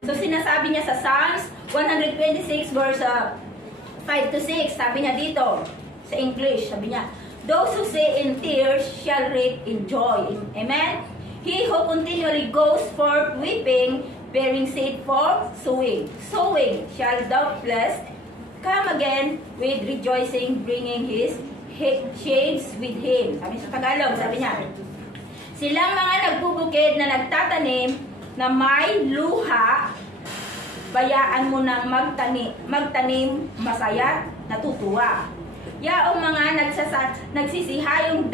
So sinasabi niya sa Psalms 126 verse 5 to 6, sabi niya dito sa English, sabi niya, those who say in tears shall reap in joy. Amen? He who continually goes forth weeping, bearing seed for sowing. Sowing shall doubtless come again with rejoicing, bringing his shades with him. Sabi sa Tagalog, sabi niya, silang mga nagbubukid na nagtatanim na may luha, bayaan mo nang magtanim masaya, natutuwa. Yaong mga nagsisihayong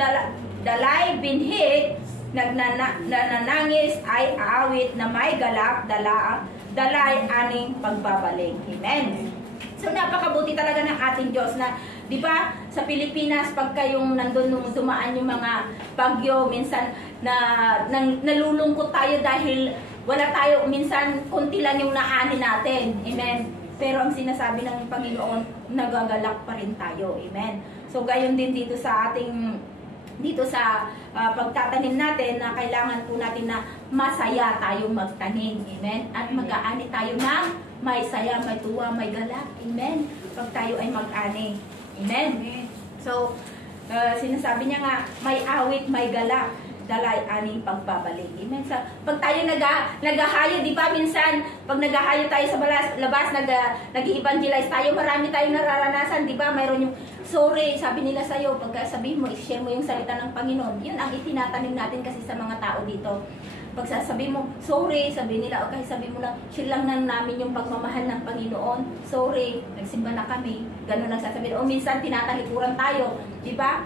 dalay binhit, nagnanangis ay aawit na may galak, dalay aning pagbabalik. Amen. So napakabuti talaga ng ating Diyos na, di ba, sa Pilipinas, pagka yung nandun dumaan yung mga bagyo, minsan nalulungkot tayo dahil wala tayo, minsan kunti lang yung naani natin. Amen. Pero ang sinasabi ng Panginoon, nagagalak pa rin tayo. Amen. So gayon din dito sa pagtatanim natin, na kailangan po natin na masaya tayong magtanim. Amen. At mag-aani tayo ng may saya, may tuwa, may galak. Amen. Pag tayo ay mag-ani. Amen. So, sinasabi niya nga, may awit, may galak, dalay aning pagbabalik. Amen. So, pag tayo nagahayo, di ba, minsan, pag nagahayo tayo sa labas, nag-evangelize tayo, marami tayong nararanasan, di ba, mayroon yung, sorry, sabi nila sa'yo, pagka sabihin mo, i-share mo yung salita ng Panginoon, yun ang itinatanim natin kasi sa mga tao dito. Pag sasabihin mo, sorry, sabi nila, okay, sabi mo lang, share lang na namin yung pagmamahal ng Panginoon. Sorry, nagsimba na kami. Ganun lang sasabihin. O minsan, tinatalikuran tayo. Di ba?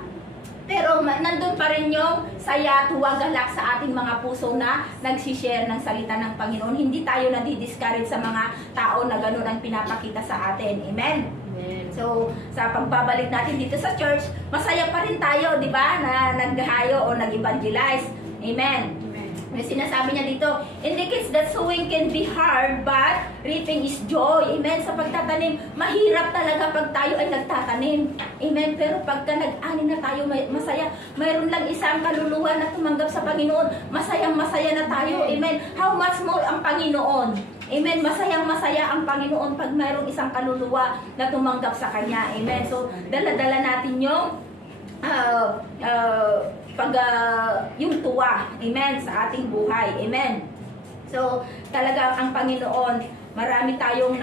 Pero nandun pa rin yung saya, tuwa, galak sa ating mga puso na nagsishare ng salita ng Panginoon. Hindi tayo nadi-discourage sa mga tao na ganun ang pinapakita sa atin. Amen? Amen. So, sa pagbabalik natin dito sa church, masaya pa rin tayo, di ba? Na naghahayo o nag-evangelize. Amen. May sinasabi niya dito, indicates that sowing can be hard, but reaping is joy. Amen. Sa pagtatanim, mahirap talaga pag tayo ay nagtatanim. Amen. Pero pagka nag-ani na tayo, masaya. Mayroon lang isang kaluluwa na tumanggap sa Panginoon. Masayang-masaya na tayo. Amen. How much more ang Panginoon? Amen. Masayang-masaya ang Panginoon pag mayroong isang kaluluwa na tumanggap sa Kanya. Amen. So, dala-dala natin yung yung tuwa, amen, sa ating buhay, amen. So, talaga ang Panginoon, marami tayong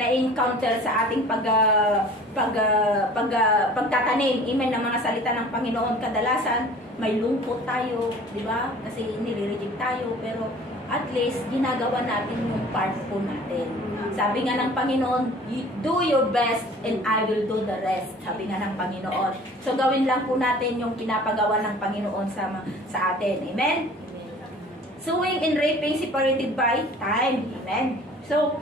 na-encounter sa ating pagtatanim, amen, ng mga salita ng Panginoon. Kadalasan, may lungkot tayo, di ba? Kasi nire-reject tayo, pero at least, ginagawa natin yung part po natin. Sabi nga ng Panginoon, do your best and I will do the rest. Sabi nga ng Panginoon. So, gawin lang po natin yung pinapagawa ng Panginoon sa atin. Amen? Sowing and reaping separated by time. Amen? So,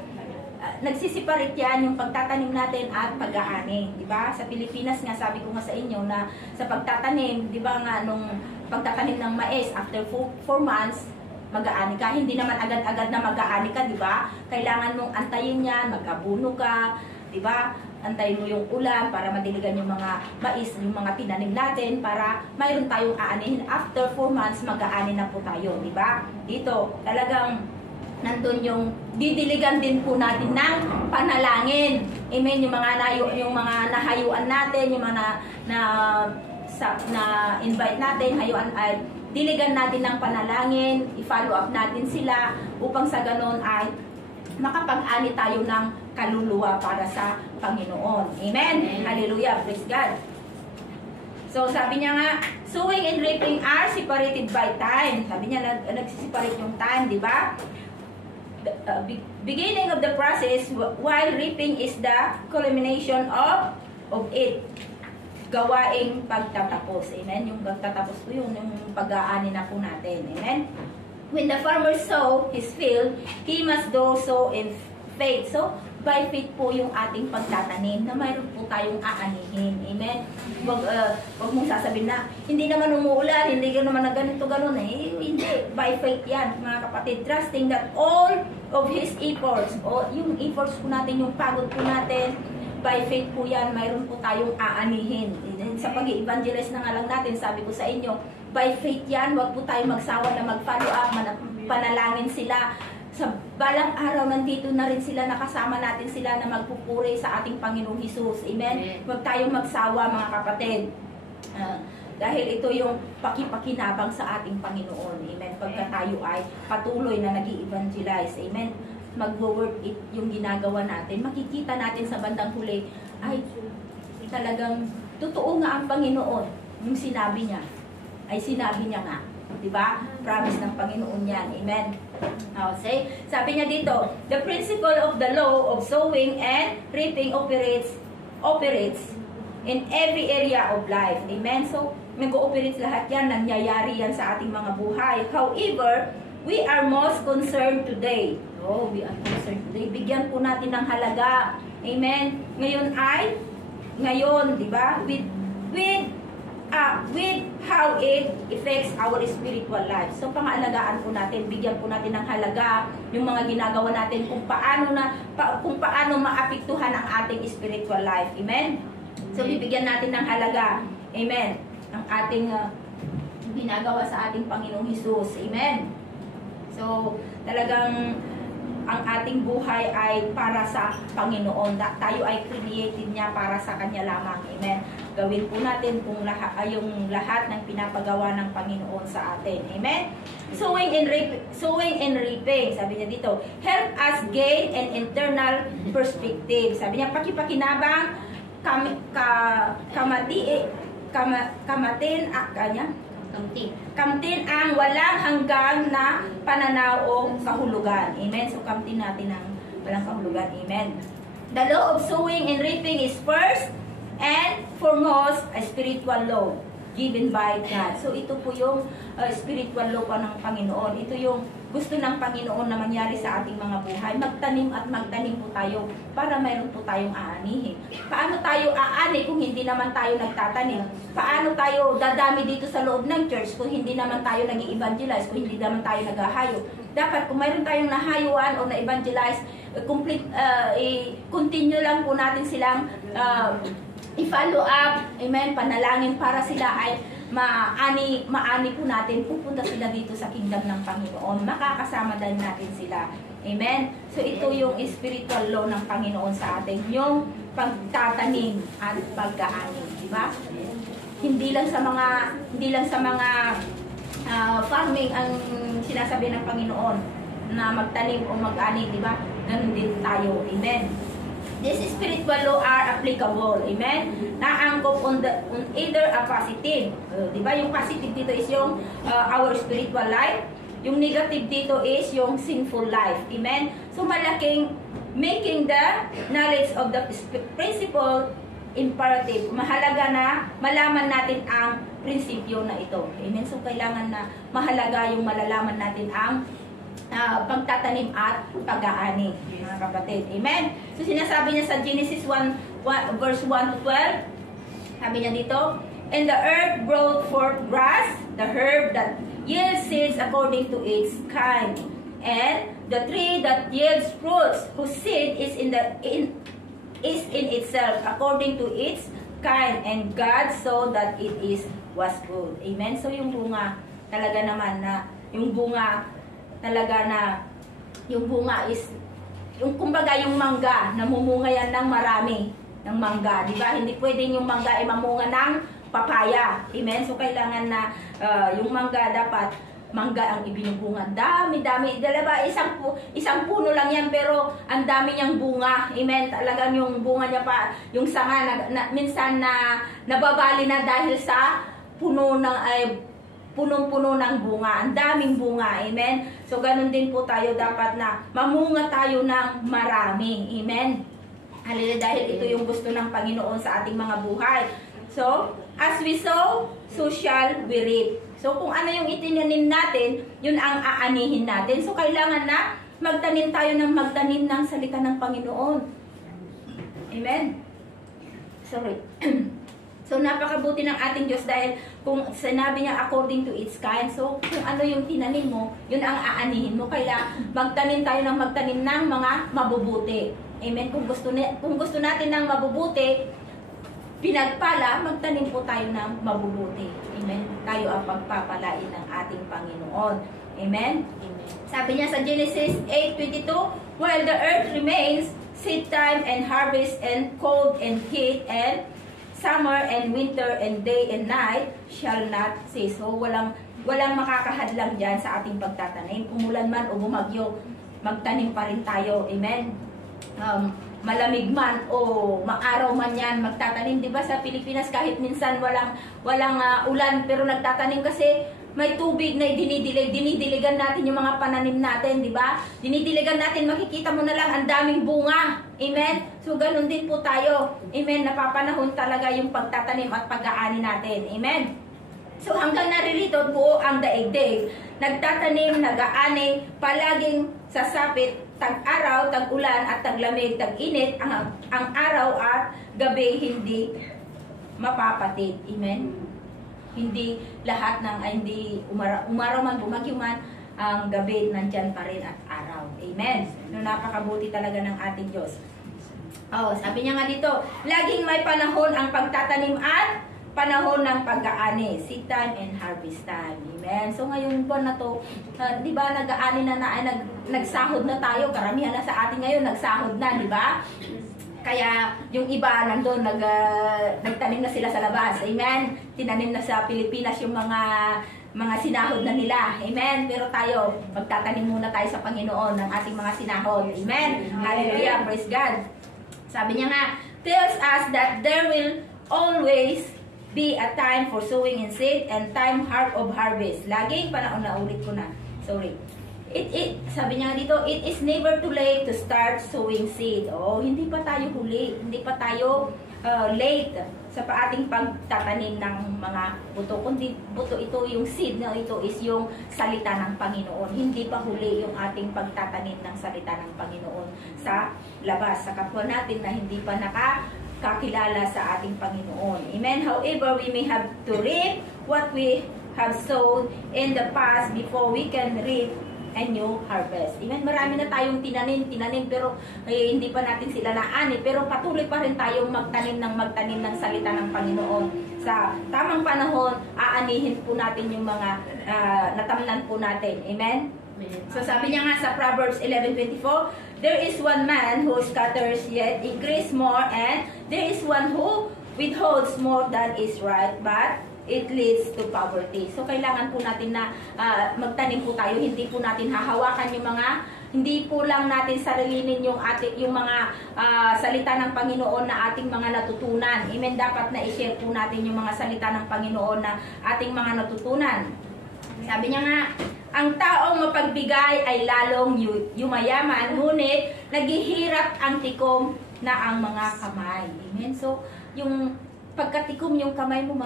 nagsisiparate yan yung pagtatanim natin at pag-aani. Diba? Sa Pilipinas nga, sabi ko nga sa inyo na sa pagtatanim, diba nga nung pagtatanim ng mais, after 4 months, mag-aani ka. Hindi naman agad-agad na mag-aani ka, di ba? Kailangan mong antayin yan, mag-abuno ka, di ba? Antayin mo yung ulan para madiligan yung mga mais, yung mga tinanim natin para mayroon tayong aanihin. After 4 months, mag-aani na po tayo, di ba? Dito, talagang nandun yung didiligan din po natin ng panalangin. Amen? Yung mga nahayuan natin, yung mga na invite natin, hayuan ay diligan natin ng panalangin, i-follow up natin sila upang sa ganon ay makapag-ani tayo ng kaluluwa para sa Panginoon. Amen? Amen. Hallelujah. Praise God. So, sabi niya nga, sowing and reaping are separated by time. Sabi niya, nagsiseparate yung time, di ba? Beginning of the process, while reaping is the culmination of it. Gawaing pagtatapos. Amen? Yung pagtatapos po yun, yung pag-aani na po natin. Amen? When the farmer sow his field, he must do so in faith. So, by faith po yung ating pagtatanim na mayroon po tayong aanihin. Amen? Huwag mong sasabihin na, hindi naman umuulan, hindi naman na ganito, ganun. Hindi. By faith yan, mga kapatid. Trusting that all of his efforts, o yung efforts po natin, yung pagod po natin, by faith po yan, mayroon po tayong aanihin. Sa pag-evangelize na nga lang natin, sabi ko sa inyo, by faith yan, wag po tayo magsawa na mag-follow up, panalangin sila. balang araw nandito na rin sila, nakasama natin sila na magpupuri sa ating Panginoong Hesus. Amen? Huwag tayong magsawa mga kapatid. Dahil ito yung pakipakinabang sa ating Panginoon. Amen? Pagka tayo ay patuloy na nag-i-evangelize. Amen? Mag-worth it yung ginagawa natin. Makikita natin sa bandang huli, ay talagang totoo nga ang Panginoon. Yung sinabi niya, ay sinabi niya nga. Diba? Promise ng Panginoon yan. Amen? Now, say, sabi niya dito, the principle of the law of sowing and reaping operates in every area of life. Amen? So, nag-ooperate lahat yan, nangyayari yan sa ating mga buhay. However, we are most concerned today. Oh, we are concerned today. Bigyan po natin ng halaga. Amen? Ngayon, di ba? With how it affects our spiritual life. So, pangalagaan po natin, bigyan po natin ng halaga yung mga ginagawa natin kung paano maapektuhan ang ating spiritual life. Amen? So, bibigyan natin ng halaga. Amen? Ang ating ginagawa sa ating Panginoong Hesus. Amen? So, talagang ang ating buhay ay para sa Panginoon. Tayo ay created niya para sa Kanya lamang. Amen? Gawin po natin kung yung lahat ng pinapagawa ng Panginoon sa atin. Amen? Sowing and reaping. Sabi niya dito, help us gain an internal perspective. Sabi niya, pakipakinabang, kamtin ang walang hanggang na pananaw o kahulugan. Amen? So, kamtin natin ang walang kahulugan. Amen? The law of sowing and reaping is first and foremost a spiritual law given by God. So, ito po yung spiritual law pa ng Panginoon. Ito yung gusto ng Panginoon na mangyari sa ating mga buhay. Magtanim at magtanim po tayo para mayroon po tayong aanihin. Paano tayo aani kung hindi naman tayo nagtatanim? Paano tayo dadami dito sa loob ng church kung hindi naman tayo nag-i-evangelize, kung hindi naman tayo naghahayo? Dapat kung mayroon tayong nahayuan o na-evangelize, continue lang po natin silang i-follow up, amen, panalangin para sila ay maani po natin, pupunta sila dito sa kingdom ng Panginoon. Makakasama din natin sila. Amen? So, ito yung spiritual law ng Panginoon sa atin. Yung pagtatanim at pag-aani. Diba? Hindi lang sa mga farming ang sinasabi ng Panginoon na magtanim o mag-ani. Diba? Ganun din tayo. Amen? These spiritual law are applicable. Amen? Naangkop on either a positive. Diba? Yung positive dito is yung our spiritual life. Yung negative dito is yung sinful life. Amen? So, making the knowledge of the principle imperative. Mahalaga na malaman natin ang prinsipyo na ito. Amen? So, kailangan na mahalaga yung malalaman natin ang pagtatanim at pag-aani, mga kapatid. Amen? So, sinasabi niya sa Genesis 1 verse 1 to 12, sabi niya dito, and the earth brought forth grass, the herb that yields seeds according to its kind, and the tree that yields fruits, whose seed is in itself according to its kind, and God saw that it was good. Amen? So, yung bunga, talaga naman na, yung bunga is, yung kumbaga yung mangga, namumunga yan ng marami ng mangga, di ba? Hindi pwedeng yung mangga ay mamunga ng papaya. Amen? So, kailangan na yung mangga dapat, mangga ang ibinubunga. Dami. Dalawa, isang puno lang yan, pero ang dami niyang bunga. Amen? Talagang yung bunga niya pa, yung sanga, minsan na nababali na dahil sa punong-puno ng bunga. Ang daming bunga. Amen? So, ganun din po tayo dapat na mamunga tayo ng marami. Amen? Hallelujah. Dahil ito yung gusto ng Panginoon sa ating mga buhay. So, as we sow, so shall we reap. So, kung ano yung itinanim natin, yun ang aanihin natin. So, kailangan na magtanim tayo ng magtanim ng salita ng Panginoon. Amen? Sorry. So, napakabuti ng ating Diyos dahil kung sinabi niya according to its kind, so kung ano yung tinanim mo, yun ang aanihin mo. Kaya magtanim tayo ng magtanim ng mga mabubuti. Amen? Kung gusto natin ng mabubuti, pinagpala, magtanim po tayo ng mabubuti. Amen? Tayo ang pagpapalain ng ating Panginoon. Amen? Amen. Sabi niya sa Genesis 8:22, while the earth remains, seed time and harvest and cold and heat and summer and winter and day and night shall not cease. So walang makakahadlang diyan sa ating pagtatanim. Umulan man o bumagyo, magtanim pa rin tayo. Amen. Malamig man o maaraw man yan, magtatanim. Diba sa Pilipinas kahit minsan walang ulan pero nagtatanim kasi may tubig na dinidiligan natin yung mga pananim natin, di ba? Dinidiligan natin, makikita mo na lang ang daming bunga. Amen? So, ganun din po tayo. Amen? Napapanahon talaga yung pagtatanim at pag-aani natin. Amen? So, hanggang naririto po ang daigdig. Nagtatanim, nag-aani, palaging sasapit, tag-araw, tag-ulan, at taglamig, tag-init, ang araw at gabi hindi mapapatid. Amen? Hindi lahat ng hindi umaraw man, bumagyo man, ang gabi nandyan pa rin at araw. Amen. No, napakabuti talaga ng ating Diyos. Oh, sabi niya nga dito, laging may panahon ang pagtatanim at panahon ng pag-aani, seed time and harvest time. Amen. So ngayong buwan na to, di ba nag-aani nagsahod na tayo, karamihan na sa atin ngayon nagsahod na, di ba? Kaya yung iba nandun, nagtanim na sila sa labas. Amen? Tinanim na sa Pilipinas yung mga sinahod na nila. Amen? Pero tayo, magtatanim muna tayo sa Panginoon ng ating mga sinahod. Amen? Hallelujah! Praise God! Sabi niya nga, tells us that there will always be a time for sowing in seed and time of harvest. Laging panahon na ulit ko na. Sorry. Sabi niya dito, it is never too late to start sowing seed. Oh, hindi pa tayo huli, hindi pa tayo late sa ating pagtatanim ng mga buto. Kundi buto ito, yung seed na ito is yung salita ng Panginoon. Hindi pa huli yung ating pagtatanim ng salita ng Panginoon sa labas, sa kapwa natin na hindi pa nakakilala sa ating Panginoon. Amen. However, we may have to reap what we have sown in the past before we can reap a new harvest. Amen. Marami na tayong tinanim pero hindi pa natin sila naani, pero patuloy pa rin tayong magtanim ng salita ng Panginoon. Sa tamang panahon, aanihin po natin yung mga natamnan po natin. Amen. So sabi niya nga sa Proverbs 11:24, there is one man who scatters yet increase more, and there is one who withholds more than is right, but it leads to poverty. So kailangan po natin na magtanim po tayo, hindi po natin hahawakan yung hindi po lang natin sarilinin yung mga salita ng Panginoon na ating mga natutunan. Amen. Dapat na i-share po natin yung mga salita ng Panginoon na ating mga natutunan. Sabi niya nga, ang taong mapagbigay ay lalong yumayaman, ngunit naghihirap ang tikom na ang mga kamay. Amen. So, yung pagkatikom yung kamay mo,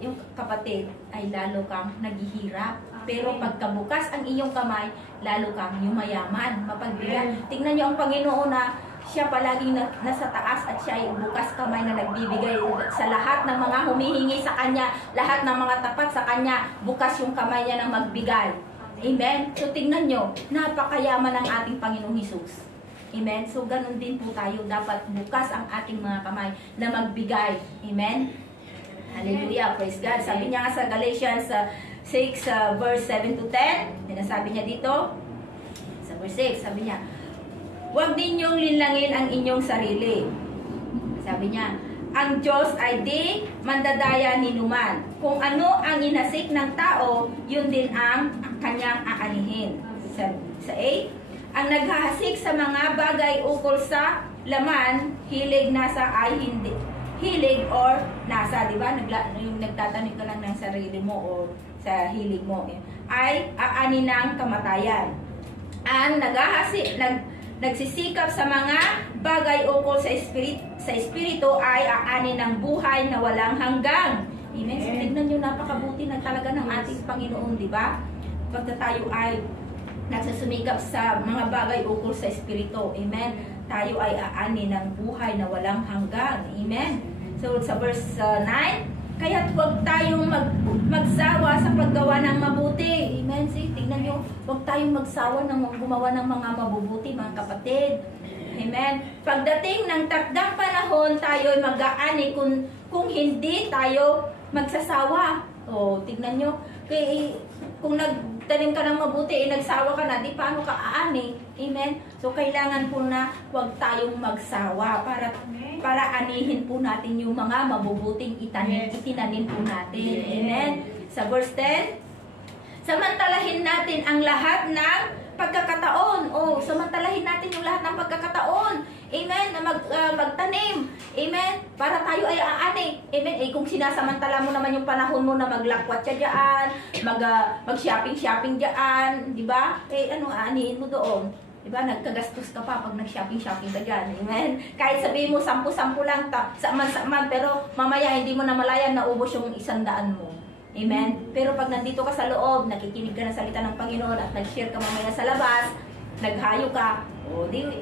yung kapatid, ay lalo kang naghihirap. Pero pagkabukas ang iyong kamay, lalo kang yumayaman, mapagbigay. Tingnan niyo ang Panginoon na siya palaging nasa taas at siya ay bukas kamay na nagbibigay sa lahat ng mga humihingi sa Kanya, lahat ng mga tapat sa Kanya, bukas yung kamay niya na magbigay. Amen? So tingnan niyo, napakayaman ng ating Panginoong Hesus. Amen? So, ganun din po tayo. Dapat bukas ang ating mga kamay na magbigay. Amen? Hallelujah. Praise God. Sabi niya nga sa Galatians 6, verse 7 to 10, sinasabi niya dito, sa verse 6, sabi niya, huwag ninyong linlangin ang inyong sarili. Sabi niya, ang Diyos ay di mandadaya ni numan. Kung ano ang inasik ng tao, yun din ang kanyang aanihin. Sa 8, ang naghahasik sa mga bagay ukol sa laman, hilig nasa ay hindi. Hilig or nasa, di ba? Yung nagtatanim ka lang ng sarili mo o sa hilig mo, ay aani ng kamatayan. Ang nagsisikap sa mga bagay ukol sa espiritu ay aani ng buhay na walang hanggang. Amen? So, tignan nyo, napakabuti na talaga ng ating Panginoon, di ba? Pagka tayo ay nagsusumikap sa mga bagay ukol sa espiritu. Amen. Tayo ay aani ng buhay na walang hanggan. Amen. So sa verse 9, kaya't huwag tayong magsawa sa paggawa ng mabuti. Amen. See, tingnan nyo, huwag tayong magsawa ng gumawa ng mga mabubuti, mga kapatid. Amen. Pagdating ng takdang panahon, tayo ay mag-aani kung hindi tayo magsasawa. O, tingnan nyo, kung nagtanim ka ng mabuti, nagsawa ka na, di paano ka aani? Amen? So, kailangan po na huwag tayong magsawa para anihin po natin yung mga mabubuting itinanim po natin. Amen? Sa verse 10, samantalahin natin ang lahat ng pagkakataon. Samantalahin natin yung lahat ng pagkakataon. Amen? Na magtanim. Amen? Para tayo ay aani. Amen? Kung sinasamantala mo naman yung panahon mo na maglakwat ka dyan, mag-shopping dyan, di ba? Aanihin mo doon. Diba? Nagkagastos ka pa pag nag-shopping ka dyan. Amen? Kahit sabihin mo, 10 lang, saman, pero mamaya hindi mo na malayan na ubos yung 100 mo. Amen? Pero pag nandito ka sa loob, nakikinig ka ng salita ng Panginoon at nag-share ka mamaya sa labas, naghayo ka,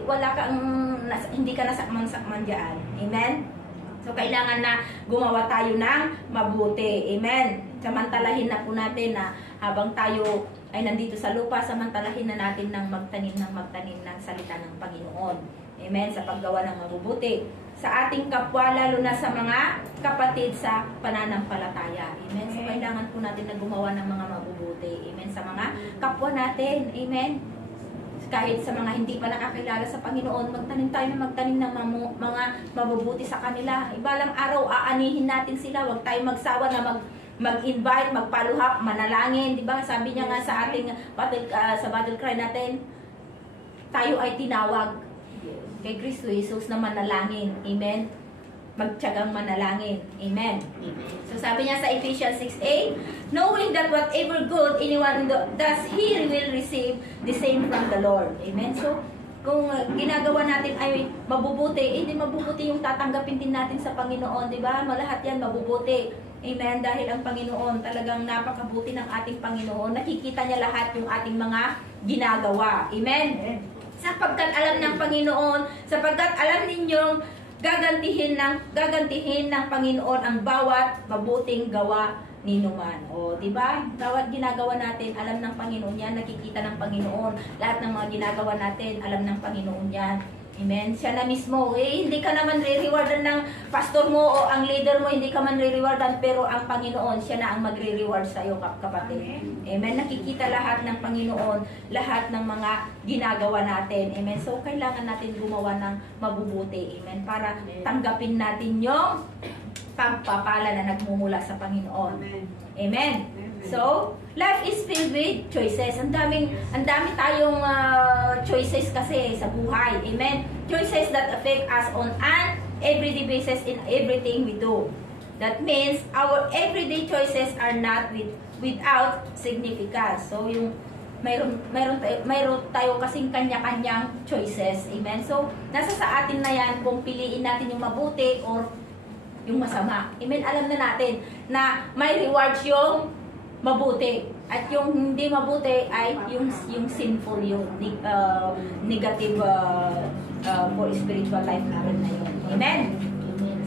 wala kang, hindi ka nasakman dyan. Amen? So, kailangan na gumawa tayo ng mabuti. Amen? Samantalahin na po natin na habang tayo ay nandito sa lupa, samantalahin na natin ng magtanim ng salita ng Panginoon. Amen? Sa paggawa ng mabubuti sa ating kapwa, lalo na sa mga kapatid sa pananampalataya. Amen? So, kailangan po natin na gumawa ng mga mabubuti. Amen? Sa mga kapwa natin. Amen? Kahit sa mga hindi pa nakakilala sa Panginoon, magtanim ng mga mabubuti sa kanila. Ibalang araw, aanihin natin sila. Huwag tayong magsawa na mag-invite, magpaluhap, manalangin. Diba? Sabi niya nga sa ating battle cry natin, tayo ay tinawag kay Kristo Jesus na manalangin. Amen? Magtiyagang manalangin. Amen? So sabi niya sa Ephesians 6:8, knowing that whatever good anyone does, he will receive the same from the Lord. Amen? So, kung ginagawa natin ay mabubuti, hindi mabubuti yung tatanggapin din natin sa Panginoon. Diba? Malahat yan mabubuti. Amen? Dahil ang Panginoon, talagang napakabuti ng ating Panginoon. Nakikita niya lahat yung ating mga ginagawa. Amen? Sapagkat alam ng Panginoon, sapagkat alam ninyong gagantihin ng Panginoon ang bawat mabuting gawa ninuman. Di ba? Bawat ginagawa natin, alam ng Panginoon yan, nakikita ng Panginoon. Lahat ng mga ginagawa natin, alam ng Panginoon yan. Amen? Siya na mismo. Hindi ka naman re-rewardan ng pastor mo o ang leader mo, hindi ka man re-rewardan, pero ang Panginoon, siya na ang magre-reward sa iyo, kapatid. Amen? Nakikita lahat ng Panginoon, lahat ng mga ginagawa natin. Amen? So, kailangan natin gumawa ng mabubuti. Amen? Para tanggapin natin yung pagpapala na nagmumula sa Panginoon. Amen? So, life is filled with choices. Ang dami tayong choices kasi sa buhay. Amen? Choices that affect us on an everyday basis in everything we do. That means our everyday choices are not without significance. So, yung mayroon tayo kasing kanya-kanyang choices. Amen? So, nasa sa atin na yan kung piliin natin yung mabuti or yung masama. Amen? Alam na natin na may rewards yung mabuti. At yung hindi mabuti ay yung sinful, yung negative for spiritual life natin na yun. Amen?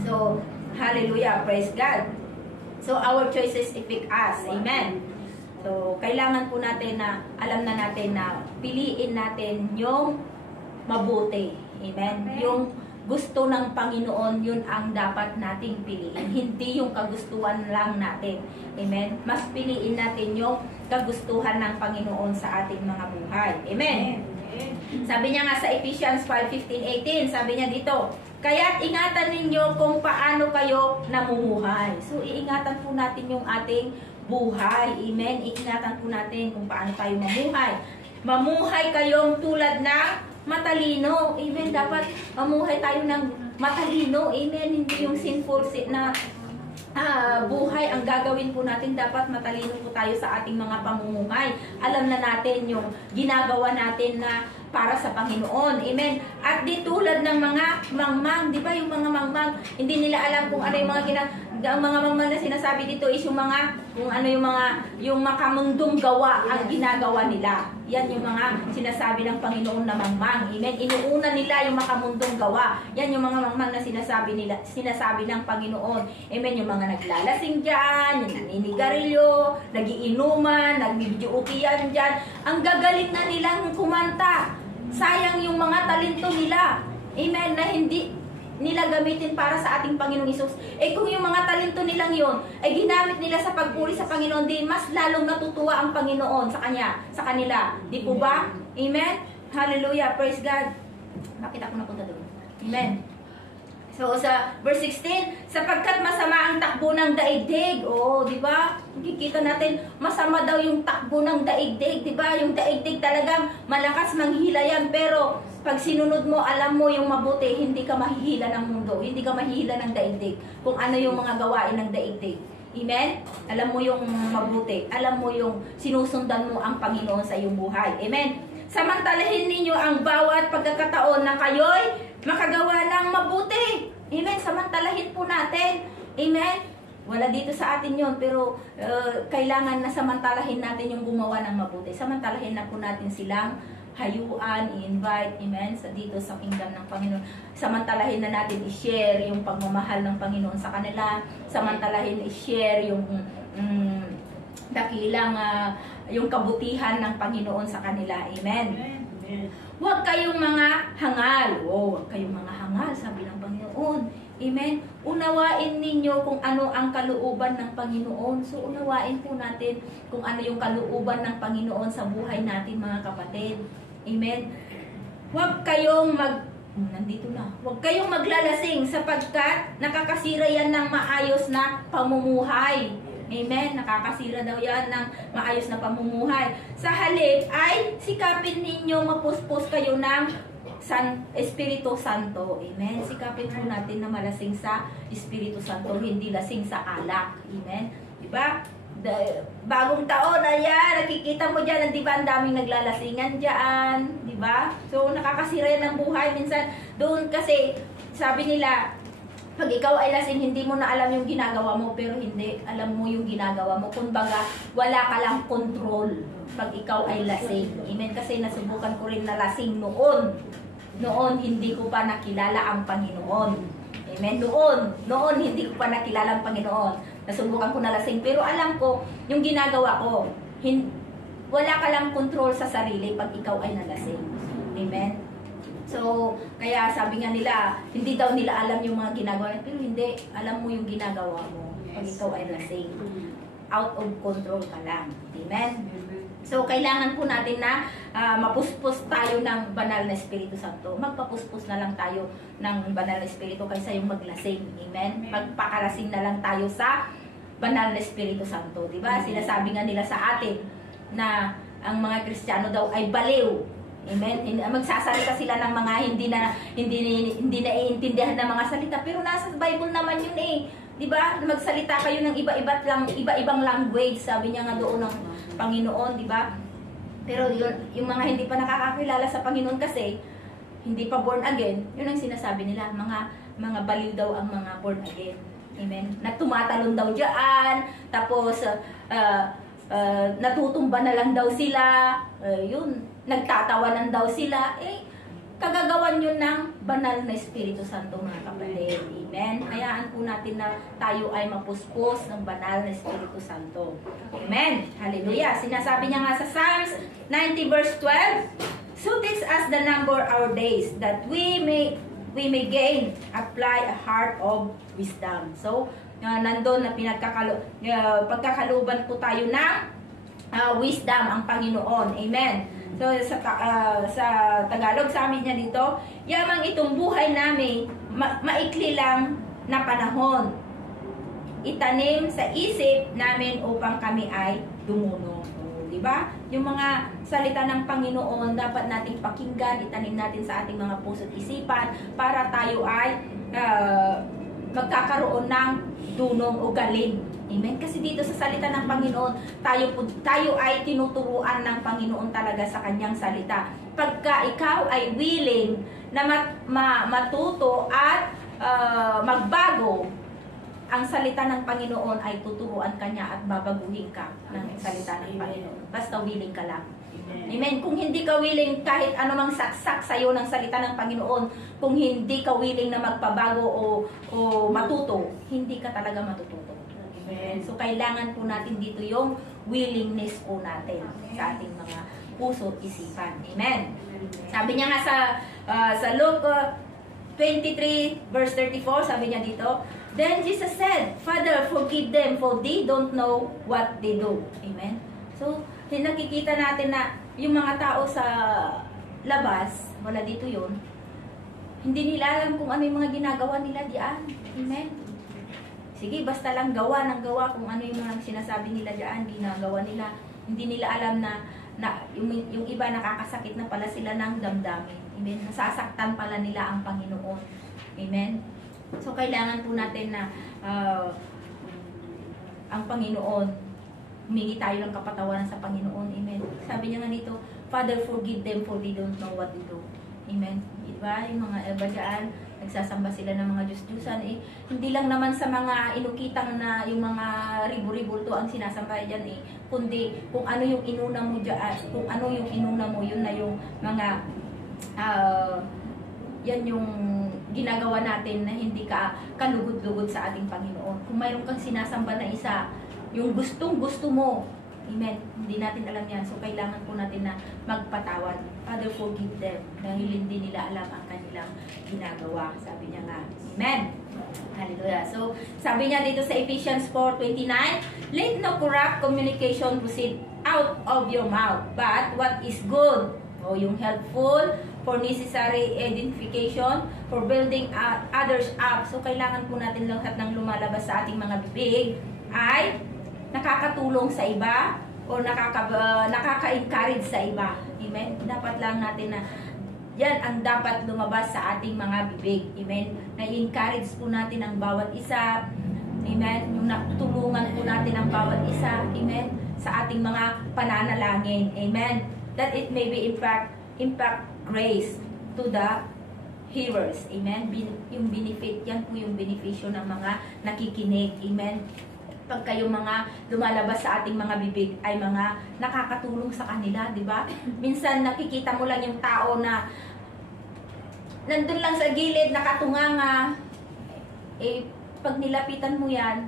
So, hallelujah, praise God. So, our choices affect us. Amen? So, kailangan po natin na, alam na natin na piliin natin yung mabuti. Amen? Yung gusto ng Panginoon, yun ang dapat nating piliin. Hindi yung kagustuhan lang natin. Amen? Mas piliin natin yung kagustuhan ng Panginoon sa ating mga buhay. Amen? Sabi niya nga sa Ephesians 5:15-18, sabi niya dito, kaya't ingatan ninyo kung paano kayo namumuhay. So, iingatan po natin yung ating buhay. Amen? Iingatan po natin kung paano tayo mamuhay. Mamuhay kayong tulad ng matalino. Amen. Dapat mamuhay tayo ng matalino. Amen. Hindi yung sinful na buhay ang gagawin po natin. Dapat matalino po tayo sa ating mga pamumuhay. Alam na natin yung ginagawa natin na para sa Panginoon. Amen. At di tulad ng mga mangmang. Di ba yung mga mangmang, hindi nila alam kung ano yung ang mga mangmang na sinasabi dito is yung mga, kung ano yung makamundong gawa ang ginagawa nila. Yan yung mga sinasabi ng Panginoon na mangmang. Amen. Inuuna nila yung makamundong gawa. Yan yung mga mangmang na sinasabi ng Panginoon. Amen. Yung mga naglalasing dyan, yung naninigarilyo, nagiinuman, nagbibidyo-ukiyan dyan. Ang gagaling na nilang kumanta. Sayang yung mga talento nila. Amen. Na hindi nila gamitin para sa ating Panginoong Hesus. Kung yung mga talento nilang yon ay ginamit nila sa pagpuri sa Panginoon, di mas lalong natutuwa ang Panginoon sa kanila. Di po ba? Amen? Hallelujah. Praise God. Bakit ako napunta doon? Amen. So, sa verse 16, sapagkat masama ang takbo ng daigdig. Di ba? Nakikita natin, masama daw yung takbo ng daigdig. Di ba? Yung daigdig talagang malakas manghila yan. Pero, pag sinunod mo, alam mo yung mabuti, hindi ka mahihila ng mundo. Hindi ka mahihila ng daigdig. Kung ano yung mga gawain ng daigdig. Amen? Alam mo yung mabuti. Alam mo yung sinusundan mo ang Panginoon sa iyong buhay. Amen? Samantalahin ninyo ang bawat pagkakataon na kayo'y makagawa ng mabuti. Amen? Samantalahin po natin. Amen? Wala dito sa atin yon, pero kailangan na samantalahin natin yung gumawa ng mabuti. Samantalahin na po natin silang hayuan, i-invite, amen, dito sa kingdom ng Panginoon. Samantalahin na natin i-share yung pagmamahal ng Panginoon sa kanila. Samantalahin i-share yung dakilang yung kabutihan ng Panginoon sa kanila. Amen. Huwag kayong mga hangal. Huwag kayong mga hangal, sabi ng Panginoon. Amen. Unawain ninyo kung ano ang kalooban ng Panginoon. So, unawain po natin kung ano yung kalooban ng Panginoon sa buhay natin, mga kapatid. Amen. Huwag kayong Huwag kayong maglalasing sapagkat nakakasira yan ng maayos na pamumuhay. Amen. Nakakasira daw yan ng maayos na pamumuhay. Sa halip ay sikapin ninyo mapuspos kayo ng Espiritu Santo. Amen. Sikapin po natin na malasing sa Espiritu Santo, hindi lasing sa alak. Amen. Diba? Bagong taon, ayan, nakikita mo dyan, di ba, ang daming naglalasingan dyan, di ba? So, nakakasira yan ng buhay. Minsan, doon kasi, sabi nila, pag ikaw ay lasing, hindi mo na alam yung ginagawa mo, pero hindi, alam mo yung ginagawa mo. Kumbaga, wala ka lang control pag ikaw ay lasing. Amen? Kasi nasubukan ko rin na lasing noon. Noon, hindi ko pa nakilala ang Panginoon. Amen? Noon, hindi ko pa nakilala ang Panginoon. Nasubukan ko na lasing, pero alam ko, yung ginagawa ko, wala ka lang control sa sarili pag ikaw ay nalasing. Amen? So, kaya sabi nga nila, hindi daw nila alam yung mga ginagawa, pero hindi, alam mo yung ginagawa mo pag ikaw ay lasing. Out of control ka lang. Amen? So, kailangan po natin na mapuspos tayo ng banal na Espiritu Santo. Magpapuspos na lang tayo ng banal na Espiritu kaysa yung maglasing. Amen? Magpakalasing na lang tayo sa banal na Espiritu Santo. Diba? Sinasabi nga nila sa atin na ang mga Kristiyano daw ay baliw. Amen? Magsasalita sila ng mga hindi na iintindihan ng mga salita. Pero nasa Bible naman yun eh. Diba? Magsalita kayo ng iba-ibang language. Sabi niya nga doon ng Panginoon, diba? Pero yung mga hindi pa nakakakilala sa Panginoon kasi, hindi pa born again, yun ang sinasabi nila, mga baliw daw ang mga born again. Amen? Na tumatalon daw dyan, tapos natutumba na lang daw sila, nagtatawanan daw sila, kagagawan yun ng banal na Espiritu Santo, mga kapatid. Amen? Hayaan po natin na tayo ay mapuspos ng banal na Espiritu Santo. Amen? Hallelujah! Sinasabi niya nga sa Psalms 90 verse 12, so teach us the number our days, that we may gain, apply a heart of wisdom. So, nandun na pagkakaluban po tayo ng wisdom ang Panginoon. Amen? So, sa Tagalog, sa amin niya dito, yamang itong buhay namin, maikli lang na panahon. Itanim sa isip namin upang kami ay dumuno. Diba? Yung mga salita ng Panginoon, dapat nating pakinggan, itanim natin sa ating mga puso't isipan, para tayo ay magkakaroon ng dunong o galing. Amen? Kasi dito sa salita ng Panginoon, tayo ay tinuturuan ng Panginoon talaga sa kanyang salita. Pagka ikaw ay willing na matuto at magbago, ang salita ng Panginoon ay tuturuan kanya at babaguhin ka ng salita ng Panginoon. Basta willing ka lang. Amen. Kung hindi ka willing, kahit anumang saksak sa'yo ng salita ng Panginoon, kung hindi ka willing na magpabago o matuto, hindi ka talaga matututo. Amen. So, kailangan po natin dito yung willingness po natin sa ating mga puso at isipan. Amen. Sabi niya nga sa Luke 23 verse 34, sabi niya dito, then Jesus said, Father, forgive them, for they don't know what they do. Amen? So, nakikita natin na yung mga tao sa labas, wala dito yun, hindi nila alam kung ano yung mga ginagawa nila diyan. Amen? Sige, basta lang gawa ng gawa kung ano yung mga sinasabi nila diyan, ginagawa nila. Hindi nila alam na yung iba nakakasakit na pala sila ng damdamin. Amen? Nasasaktan pala nila ang Panginoon. Amen? So, kailangan po natin na ang Panginoon, humingi tayo ng kapatawaran sa Panginoon. Amen? Sabi niya nga dito, Father, forgive them for they don't know what they do. Amen? Diba? Yung mga iba dyan, nagsasamba sila ng mga Diyos-Diyusan. Hindi lang naman sa mga inukitang na yung mga ribu-ribulto ang sinasamba dyan kundi kung ano yung inuna mo dyan, kung ano yung inuna mo, yun na yung mga yan yung ginagawa natin na hindi ka kalugod-lugod sa ating Panginoon. Kung mayroon kang sinasamba na isa, yung gustong-gusto mo, amen, hindi natin alam yan. So, kailangan po natin na magpatawad. Father, forgive them. Dahil hindi nila alam ang kanilang ginagawa. Sabi niya nga. Amen. Hallelujah. So, sabi niya dito sa Ephesians 4:29, let no corrupt communication proceed out of your mouth, but what is good, o yung helpful, for necessary edification, for building others up. So, kailangan po natin lahat ng lumalabas sa ating mga bibig ay nakakatulong sa iba o nakaka-encourage sa iba. Amen? Dapat lang natin na yan ang dapat lumabas sa ating mga bibig. Amen? Na-encourage po natin ang bawat isa. Amen? Yung natulungan po natin ang bawat isa. Amen? Sa ating mga pananalangin. Amen? That it may be impact grace to the hearers. Amen? Yung benefit, yan po yung benepisyo ng mga nakikinig. Amen? Pag kayong mga lumalabas sa ating mga bibig ay mga nakakatulong sa kanila, di ba? Minsan nakikita mo lang yung tao na nandun lang sa gilid, nakatunganga. Pag nilapitan mo yan,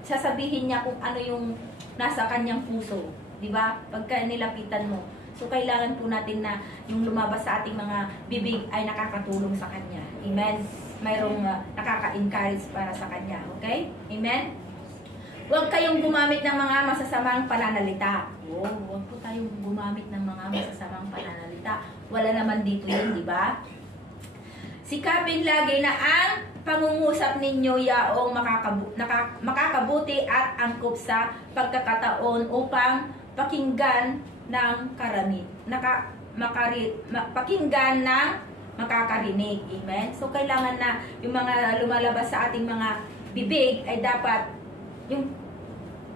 sasabihin niya kung ano yung nasa kanyang puso, di ba? Pagka nilapitan mo. So, kailangan po natin na yung lumabas sa ating mga bibig ay nakakatulong sa kanya. Amen? Mayroong nakaka-encourage para sa kanya. Okay? Amen? Huwag kayong gumamit ng mga masasamang pananalita. Huwag po tayong gumamit ng mga masasamang pananalita. Wala naman dito yun, di ba? Sikapin lagi na ang pangungusap ninyo yaong makakabuti at angkop sa pagkakataon upang pakinggan ng pakinggan ng makakarinig. Amen? So, kailangan na yung mga lumalabas sa ating mga bibig ay dapat yung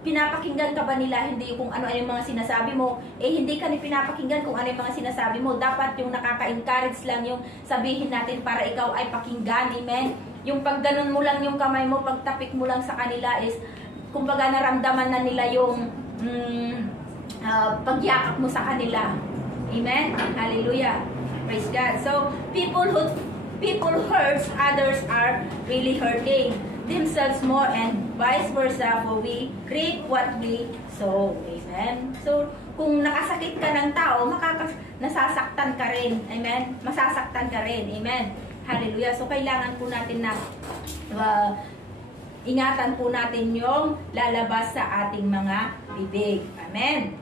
pinapakinggan ka ba nila, hindi kung ano-ano yung mga sinasabi mo, hindi ka ni pinapakinggan kung ano yung mga sinasabi mo. Dapat yung nakaka-encourage lang yung sabihin natin para ikaw ay pakinggan. Amen? Yung pag ganun mo lang yung kamay mo, pagtapik mo lang sa kanila is, kumbaga naramdaman na nila yung pagyakap mo sa kanila. Amen? Hallelujah. Praise God. So, people hurts others are really hurting themselves more and vice versa, for we reap what we sow. Amen? So, kung nakasakit ka ng tao, nasasaktan ka rin. Amen? Masasaktan ka rin. Amen? Hallelujah. So, kailangan po natin na ingatan po natin yung lalabas sa ating mga bibig. Amen?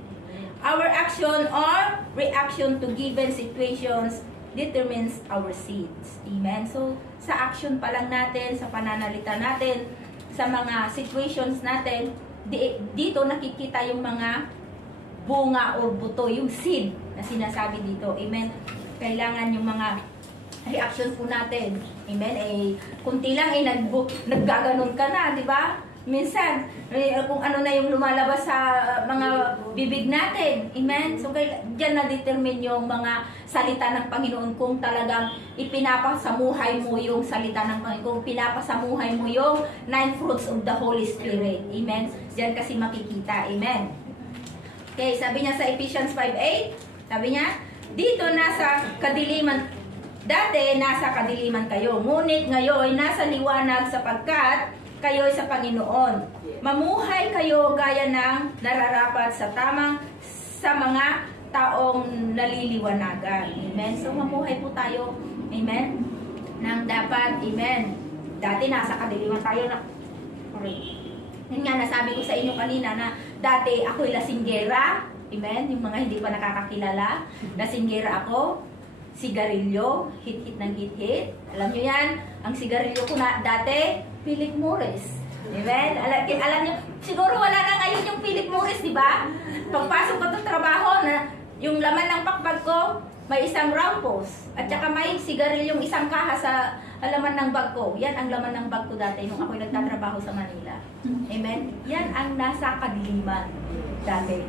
Our action or reaction to given situations determines our seeds. Amen? So, sa action pa lang natin, sa pananalita natin, sa mga situations natin, dito nakikita yung mga bunga o buto, yung seed na sinasabi dito. Amen? Kailangan yung mga reaction po natin. Amen? Kunti lang, naggaganon ka na, di ba? Minsan, kung ano na yung lumalabas sa mga bibig natin. Amen? So, dyan na-determine yung mga salita ng Panginoon kung talagang ipinapasamuhay mo yung salita ng Panginoon. Kung pinapasamuhay mo yung 9 fruits of the Holy Spirit. Amen? Dyan kasi makikita. Amen? Okay, sabi niya sa Ephesians 5:8, sabi niya, dito nasa kadiliman, dati nasa kadiliman kayo, ngunit ngayon nasa liwanag sapagkat kayo sa Panginoon. Mamuhay kayo gaya ng nararapat sa mga taong naliliwanagan. Amen? So, mamuhay po tayo. Amen? Nang dapat, amen. Dati nasa kadiliman tayo na, yun nga, nasabi ko sa inyo kanina na dati ako'y lasinggera, amen, yung mga hindi pa nakakakilala, lasinggera ako, sigarilyo, hit-hit ng hit-hit. Alam nyo yan, ang sigarilyo ko na dati, Philip Morris. Amen? Alam nyo, siguro wala na ngayon yung Philip Morris, di ba? Pagpasok ko sa trabaho, na yung laman ng pakbag ko, may isang Rampos. At saka may sigarilyong isang kaha sa laman ng bag ko. Yan ang laman ng bag ko dati nung ako'y nagtatrabaho sa Manila. Amen? Yan ang nasa kadiliman dati.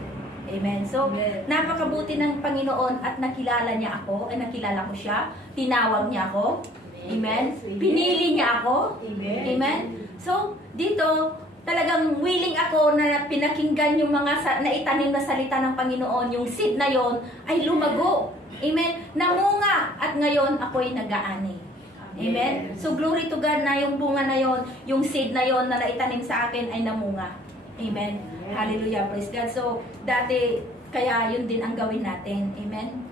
Amen? So, napakabuti ng Panginoon at nakilala niya ako, ay nakilala ko siya, tinawag niya ako. Amen? Pinili niya ako. Amen? So, dito, talagang willing ako na pinakinggan yung mga naitanim na salita ng Panginoon. Yung seed na yon ay lumago. Amen? Namunga. At ngayon, ako'y nag-aani. Amen? So, glory to God na yung bunga na yon, yung seed na yon na naitanim sa akin ay namunga. Amen? Hallelujah. Praise God. So, dati, kaya yun din ang gawin natin. Amen?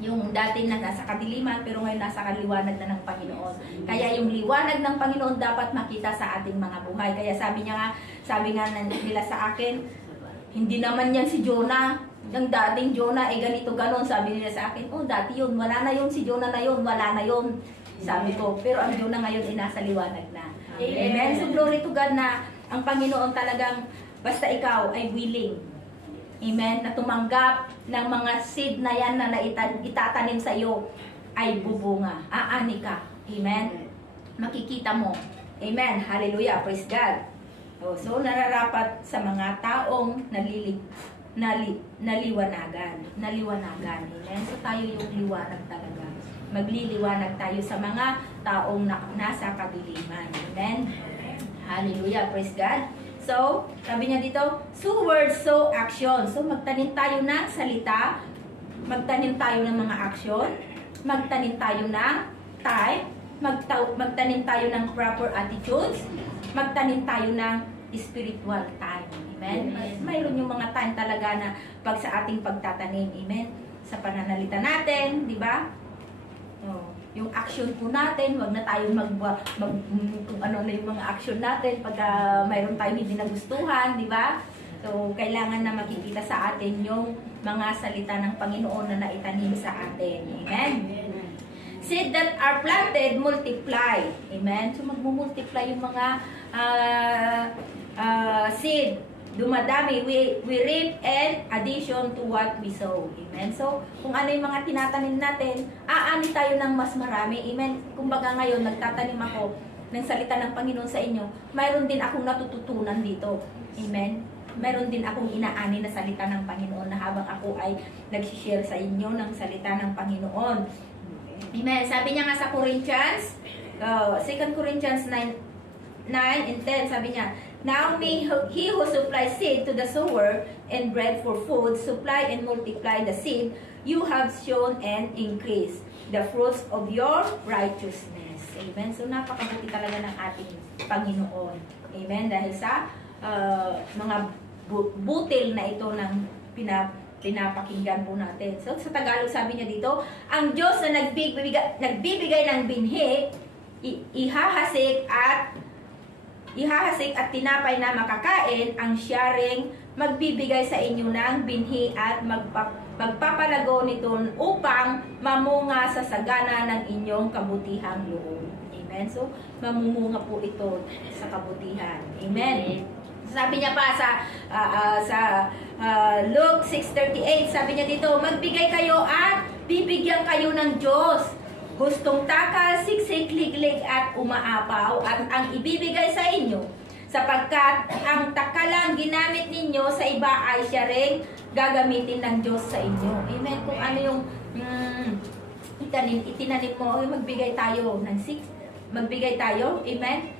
Yung dati na nasa kadiliman, pero ngayon nasa kaliwanag na ng Panginoon. Kaya yung liwanag ng Panginoon dapat makita sa ating mga buhay. Kaya sabi nga nila sa akin, hindi naman yan si Jonah. Yung dating Jonah, ganito, ganon. Sabi nila sa akin, oh, dati yun. Wala na yun. Si Jonah na yun. Wala na yun. Sabi ko. Pero ang Jonah ngayon ay nasa liwanag na. Amen. So, glory to God na ang Panginoon talagang, basta ikaw ay willing. Amen. Na tumanggap ng mga seed na yan na itatanim sa iyo ay bubunga. Aani ka. Amen. Makikita mo. Amen. Hallelujah. Praise God. So, nararapat sa mga taong naliwanagan. Amen. So, tayo yung liwanag talaga. Magliliwanag tayo sa mga taong nasa kadiliman. Amen. Hallelujah. Praise God. So, sabi niya dito, sow words, sow action. So, magtanim tayo ng salita, magtanim tayo ng mga action, magtanim tayo ng time, magtanim tayo ng proper attitudes, magtanim tayo ng spiritual time. Amen? Mayroon yung mga time talaga na pag sa ating pagtatanim. Amen? Sa pananalita natin, di ba? Yung action po natin, wag na tayong kung ano na yung mga action natin pag mayroon tayong hindi nagustuhan, di ba? So, kailangan na makikita sa atin yung mga salita ng Panginoon na naitanim sa atin. Amen? Seed that are planted, multiply. Amen? So, magmumultiply yung mga seed. Dumadami, we reap and addition to what we sow. Amen? So, kung ano yung mga tinatanim natin, aani tayo ng mas marami. Amen? Kumbaga ngayon, nagtatanim ako ng salita ng Panginoon sa inyo, mayroon din akong natututunan dito. Amen? Mayroon din akong inaani na salita ng Panginoon na habang ako ay nag-share sa inyo ng salita ng Panginoon. Amen? Sabi niya nga sa Corinthians, 2 Corinthians 9 and 10, sabi niya, now may he who supplies seed to the sower and bread for food, supply and multiply the seed you have sown and increase the fruits of your righteousness. Amen? So, napakabuti talaga ng ating Panginoon. Amen? Dahil sa mga butil na ito ng pinapakinggan po natin. So, sa Tagalog sabi niya dito, ang Diyos na nagbibigay ng binhi, ihahasik at tinapay na makakain, ang siya ring magbibigay sa inyo ng binhi at magpapalago nito upang mamunga sa sagana ng inyong kabutihang loob. Amen? So, mamumunga po ito sa kabutihan. Amen? Sabi niya pa sa Luke 6:38, sabi niya dito, magbigay kayo at bibigyan kayo ng Diyos. Gustong takal, siksik, liglig at umaapaw at ang ibibigay sa inyo, sapagkat ang takalang ginamit ninyo sa iba ay siya ring gagamitin ng Diyos sa inyo. Amen? Kung ano yung itinanim mo, magbigay tayo ng magbigay tayo. Amen?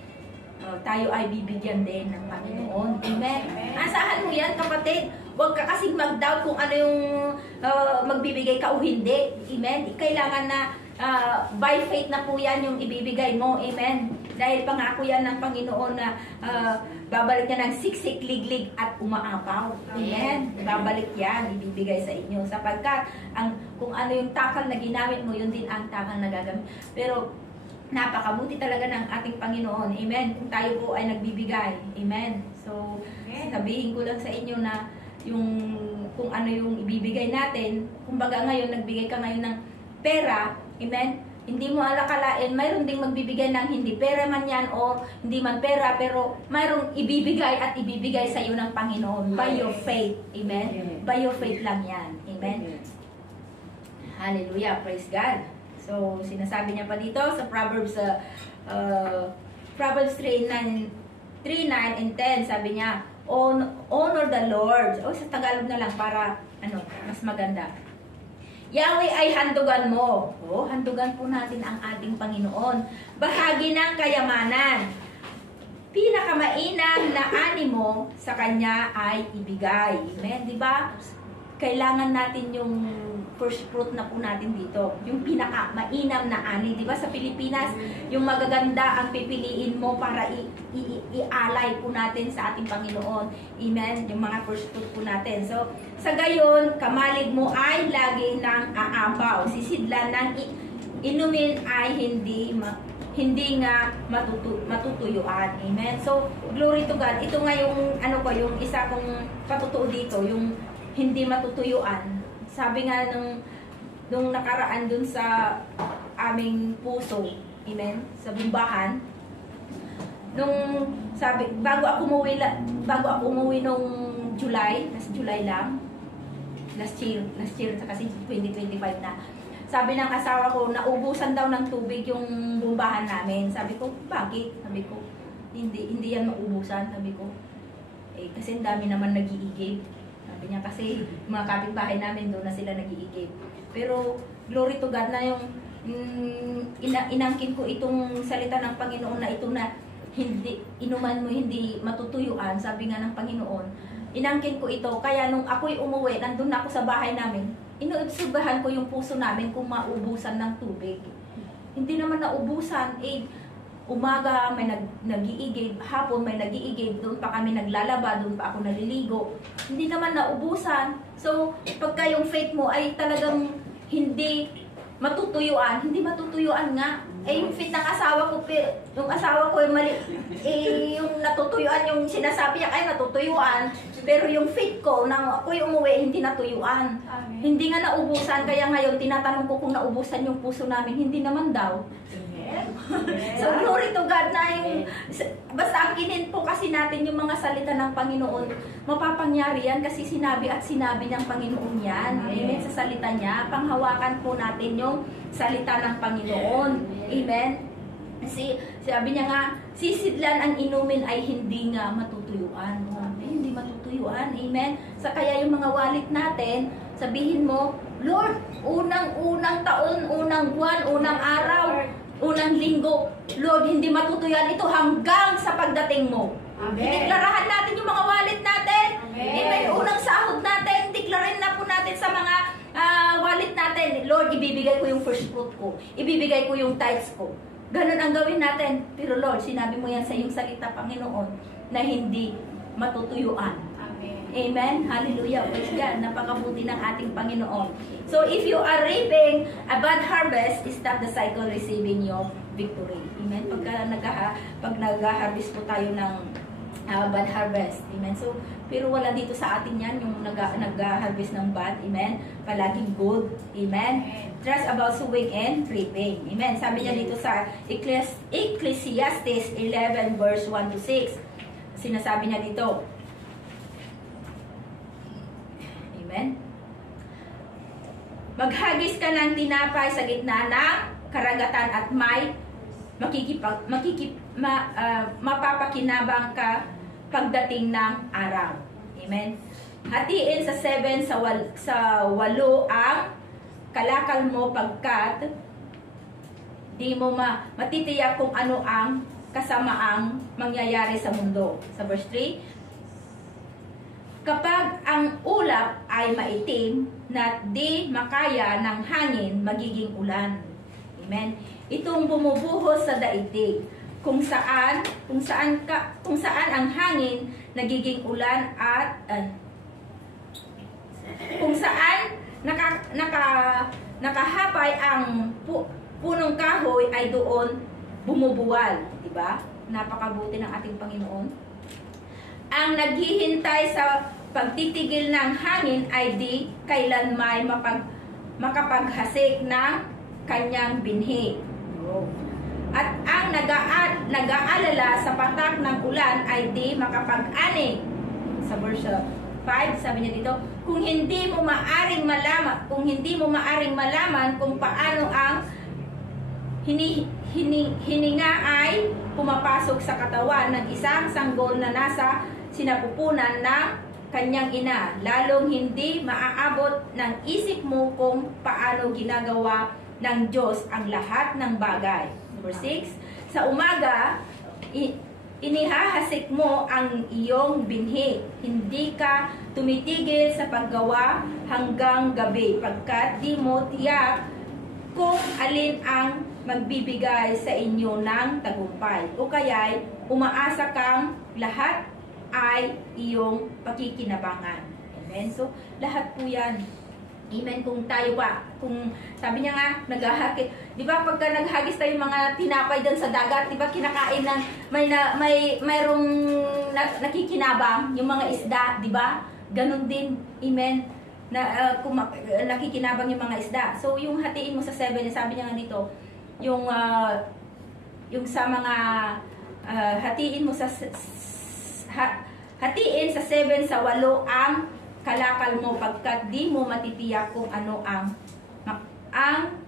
Tayo ay bibigyan din ng Panginoon. Amen? Asahan mo yan, kapatid. Huwag ka kasing mag-doubt kung ano yung magbibigay ka o hindi. Amen? Kailangan na by faith na po yan yung ibibigay mo. Amen? Dahil pangako yan ng Panginoon na babalik niya ng siksik, liglig at umaapaw. Amen? Babalik yan, ibibigay sa inyo. Sapagkat kung ano yung takal na ginamit mo, yun din ang takal na gagamit. Pero napakabuti talaga ng ating Panginoon. Amen. Kung tayo po ay nagbibigay. Amen. So, sabihin ko lang sa inyo na yung kung ano yung ibibigay natin. Kumbaga ngayon, nagbigay ka ngayon ng pera. Amen. Hindi mo alakalain, mayroon ding magbibigay ng hindi pera man yan o hindi man pera, pero mayroong ibibigay at ibibigay sa iyo ng Panginoon by your faith. Amen. By your faith lang yan. Amen. Hallelujah. Praise God. So, sinasabi niya pa dito sa Proverbs 3:9 and 10, sabi niya, honor the Lord. O, sa Tagalog na lang para mas maganda. Yahweh ay handugan mo. O, handugan po natin ang ating Panginoon. Bahagi ng kayamanan. Pinakamainam na animo sa Kanya ay ibigay. Amen, di ba? Kailangan natin yung first fruit na po natin dito. Yung pinaka-mainam na ani. Di ba sa Pilipinas, yung magaganda ang pipiliin mo para ialay po natin sa ating Panginoon. Amen? Yung mga first fruit po natin. So, sa gayon, kamalig mo ay lagi ng aapaw. Sisidlan ng inumin ay hindi nga matutuyuan. Amen? So, glory to God. Ito nga yung, yung isa kong patutuo dito, yung hindi matutuyuan. Sabi nga nung nakaraan dun sa aming puso, amen, sa bumbahan, bago ako umuwi nung July, last July lang, last year kasi 2025 na. Sabi ng asawa ko, naubusan daw ng tubig yung bumbahan namin. Sabi ko, bakit? Sabi ko, hindi yan maubusan. Sabi ko, kasi dami naman nag-iigib. Sabi niya, kasi mga kapitbahay namin doon na sila nag-iigib. Pero, glory to God na yung inangkin ko itong salita ng Panginoon na ito na inuman mo hindi matutuyuan, sabi nga ng Panginoon. Inangkin ko ito, kaya nung ako'y umuwi, nandun ako sa bahay namin, inuobserbahan ko yung puso namin kung maubusan ng tubig. Hindi naman naubusan, umaga may nag-iigib, hapon may nag-iigib, doon pa kami naglalaba, doon pa ako naliligo. Hindi naman naubusan. So, pagka yung faith mo ay talagang hindi matutuyuan, hindi matutuyuan nga. Yung faith ng asawa ko, yung asawa ko ay mali, yung natutuyuan, yung sinasabi niya ay natutuyuan. Pero yung faith ko, nang ako'y umuwi, hindi natuyuan. Amen. Hindi nga naubusan, kaya ngayon tinatanong ko kung naubusan yung puso namin, hindi naman daw. So, glory to God na yung, basta angkinin po kasi natin yung mga salita ng Panginoon, mapapangyari yan kasi sinabi ng Panginoon yan. Amen. Sa salita niya, panghawakan po natin yung salita ng Panginoon. Amen. Kasi sabi niya nga, sisidlan ang inumin ay hindi nga matutuyuan. Hindi matutuyuan. Amen. Sa kaya yung mga wallet natin, sabihin mo, Lord, unang taon, unang buwan, unang araw, unang linggo, Lord, hindi matutuyuan ito hanggang sa pagdating mo. Amen. Ideklarahan natin yung mga wallet natin. Amen. Unang sahod natin, deklarin na po natin sa mga wallet natin. Lord, ibibigay ko yung first fruit ko. Ibibigay ko yung tithes ko. Ganun ang gawin natin. Pero Lord, sinabi mo yan sa iyong salita, Panginoon, na hindi matutuyuan. Amen. Hallelujah. Praise God. Napakabuti ng ating Panginoon. So, if you are reaping a bad harvest, stop the cycle receiving your victory. Amen. Pag nag-harvest po tayo ng bad harvest. Amen. So, pero wala dito sa atin yan, yung nag-harvest ng bad. Amen. Palaging good. Amen. Trust about sowing and reaping. Amen. Sabi niya dito sa Ecclesiastes 11 verse 1 to 6. Sinasabi niya dito, amen. Maghagis ka ng tinapay sa gitna ng karagatan at may mapapakinabang ka pagdating ng araw. Amen. Hatiin sa 7 sa 8 ang kalakal mo pagkat di mo matitiyak kung ano ang kasamaang mangyayari sa mundo. Sa verse 3, kapag ang ulap ay maitim na di makaya ng hangin, magiging ulan. Amen. Itong bumubuhos sa daigdig, kung saan ang hangin nagiging ulan at kung saan nakahapay ang punong kahoy ay doon bumubuwal, di ba? Napakabuti ng ating Panginoon. Ang naghihintay sa pagtitigil ng hangin ay di kailan may makapaghasik ng kanyang binhi. At ang nag-aalala sa patak ng ulan ay di makapag-ani. Sa verse 5, sabi niya dito, kung hindi mo maaring malaman kung paano ang hininga ay pumapasok sa katawan ng isang sanggol na nasa sinapupunan ng kanyang ina, lalong hindi maaabot ng isip mo kung paano ginagawa ng Diyos ang lahat ng bagay. Number 6, sa umaga, inihahasik mo ang iyong binhi. Hindi ka tumitigil sa paggawa hanggang gabi, pagkat di mo tiyak kung alin ang magbibigay sa inyo ng tagumpay. O kaya'y umaasa kang lahat ay iyong pakikinabangan. Amen? So, lahat po yan. Amen? Kung tayo pa, kung sabi niya nga, naghahagis, di ba pagka naghagis tayo mga tinapay dyan sa dagat, di ba kinakain ng, mayroong nakikinabang, yung mga isda, di ba? Ganon din, amen, nakikinabang yung mga isda. So, yung hatiin mo sa 7, sabi niya nga dito, yung sa mga, hatiin sa 7 sa 8 ang kalakal mo, pagkat di mo matitiyak kung ano ang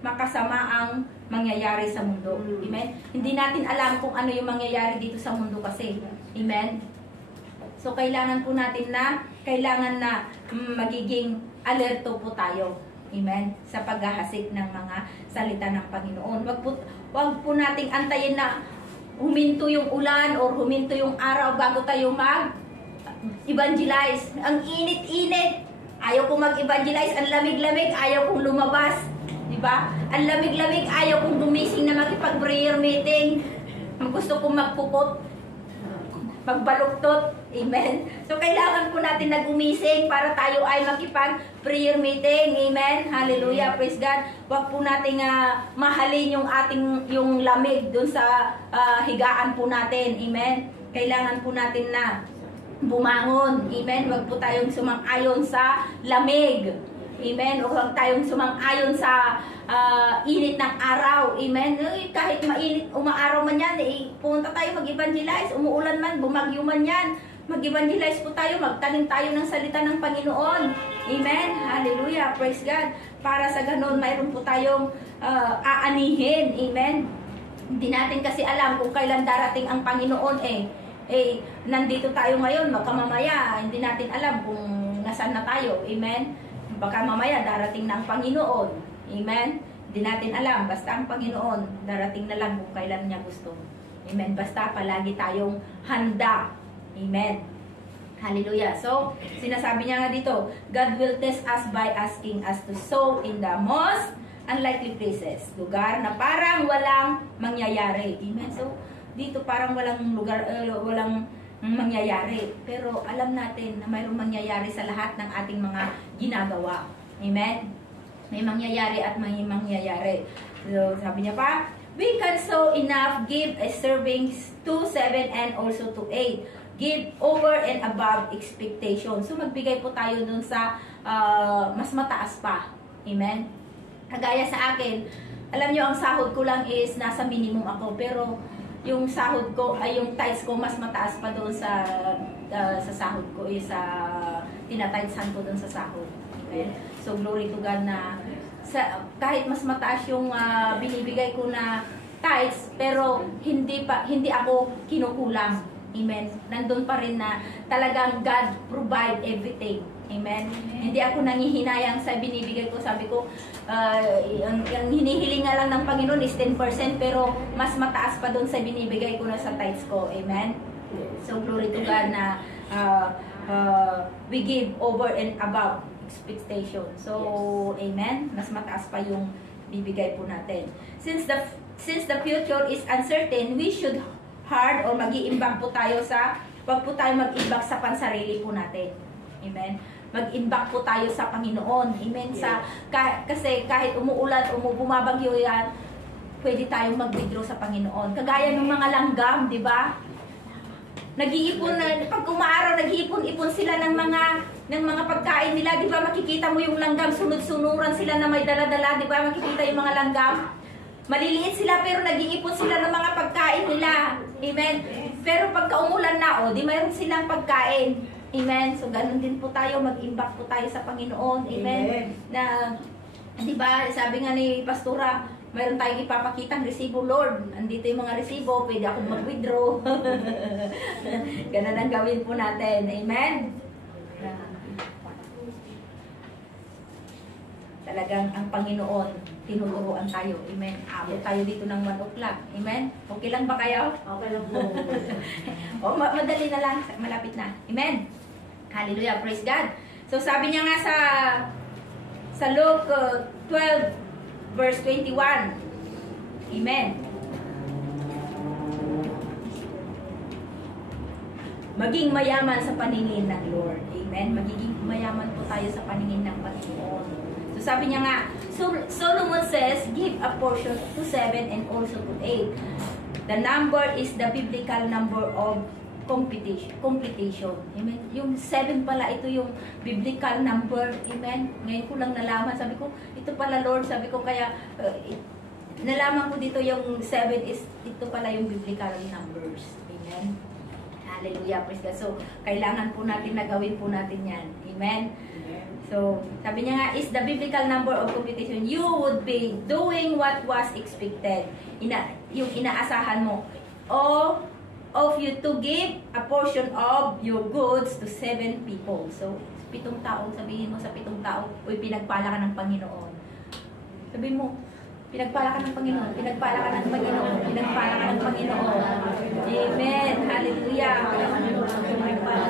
makasamaang mangyayari sa mundo. Amen? Hindi natin alam kung ano yung mangyayari dito sa mundo kasi. Amen? So, kailangan po natin na magiging alerto po tayo. Amen? Sa paghahasik ng mga salita ng Panginoon. Wag po nating antayin na huminto yung ulan or huminto yung araw bago tayo mag-evangelize. Ang init-init. Ayaw kong mag-evangelize. Ang lamig-lamig. Ayaw kong lumabas. Diba? Ang lamig-lamig. Ayaw kong gumising na makipag-prayer meeting. Gusto kong magpupot. Magbaluktot. Amen? So, kailangan po natin na gumising para tayo ay makipag-prayer meeting. Amen? Hallelujah. Praise God. Huwag po natin mahalin yung lamig dun sa higaan po natin. Amen? Kailangan po natin na bumangon. Amen? Huwag po tayong sumang-ayon sa lamig. Amen? Huwag tayong sumang-ayon sa init ng araw. Amen? Kahit mainit, umaaraw man yan, punta tayo mag-evangelize. Umuulan man, bumagyo man yan. Mag-evangelize po tayo, magtanim tayo ng salita ng Panginoon. Amen? Hallelujah. Praise God. Para sa ganun, mayroon po tayong aanihin. Amen? Hindi natin kasi alam kung kailan darating ang Panginoon nandito tayo ngayon, magkamamaya, hindi natin alam kung nasaan na tayo. Amen? Baka mamaya darating na ang Panginoon. Amen? Hindi natin alam. Basta ang Panginoon, darating na lang kung kailan niya gusto. Amen? Basta palagi tayong handa. Amen. Hallelujah. So, sinasabi niya nga dito, God will test us by asking us to sow in the most unlikely places. Lugar na parang walang mangyayari. Amen. So, dito parang walang lugar, walang mangyayari. Pero alam natin na mayroong mangyayari sa lahat ng ating mga ginagawa. Amen. May mangyayari at may mangyayari. So, sabi niya pa, we can sow enough, give a servings to 7 and also to 8. Give over and above expectation. So, magbigay po tayo dun sa mas mataas pa. Amen? Kagaya sa akin, alam nyo, ang sahod ko lang is nasa minimum ako. Pero, yung sahod ko, ay yung tithes ko, mas mataas pa dun sa sahod ko. Sa tinatithesan ko dun sa sahod. Amen? So, glory to God na kahit mas mataas yung binibigay ko na tithes, pero hindi ako kinukulang. Amen. Nandun pa rin na talagang God provide everything. Amen. Hindi ako nangihinayang sa binibigay ko. Sabi ko, yung hinihiling nga lang ng Panginoon is 10%, pero mas mataas pa doon sa binibigay ko na sa tithes ko. Amen. So, glory to God na we give over and above expectation. So, yes. Amen. Mas mataas pa yung bibigay po natin. Since the future is uncertain, we should hard or mag-iimbak po tayo wag po tayo mag-imbak sa pansarili po natin. Amen. Mag-imbak po tayo sa Panginoon. Amen. Yes. Kasi kahit umuulan o bumabagyo yan, pwede tayong mag-withdraw sa Panginoon. Kagaya ng mga langgam, di ba? Nag-iipon na, pag umaaraw, nag-iipon-ipon sila ng mga pagkain nila, di ba? Makikita mo yung langgam, sunod-sunuran sila na may dala-dala, di ba? Makikita yung mga langgam. Maliliit sila pero nag-iipon sila ng mga pagkain nila. Amen. Pero pagka umulan na, di mayroon silang pagkain. Amen. So, ganun din po tayo, mag-imbak po tayo sa Panginoon. Amen. Na, di ba, sabi nga ni Pastora, mayroon tayong ipapakitang resibo, Lord. Andito yung mga resibo, pwede akong mag-withdraw. Ganun ang gawin po natin. Amen? Talagang ang Panginoon, tinuturuan tayo. Amen? Abot tayo dito ng 1 o'clock. Amen? Okay lang ba kayo? Okay lang po. Madali na lang. Malapit na. Amen? Hallelujah. Praise God. So sabi niya nga sa Luke 12, verse 21. Amen. Maging mayaman sa paningin ng Lord. Amen. Magiging mayaman po tayo sa paningin ng Panginoon. So sabi niya nga, Solomon says, give a portion to 7 and also to 8. The number is the biblical number of completion. Amen. Yung 7 pala, ito yung biblical number. Amen. Ngayon ko lang nalaman. Sabi ko, ito pala Lord. Sabi ko kaya, nalaman ko dito yung 7 is, ito pala yung biblical numbers. Amen. Hallelujah. Praise God. So, kailangan po natin na gawin po natin yan. Amen. So, sabi niya nga, is the biblical number of completion. You would be doing what was expected. Yung inaasahan mo. Of you to give a portion of your goods to 7 people. So, 7 tao, sabihin mo sa 7 tao, uy, pinagpala ka ng Panginoon. Sabihin mo, pinagpala ka ng Panginoon, pinagpala ka ng Panginoon, pinagpala ka ng Panginoon. Amen. Hallelujah.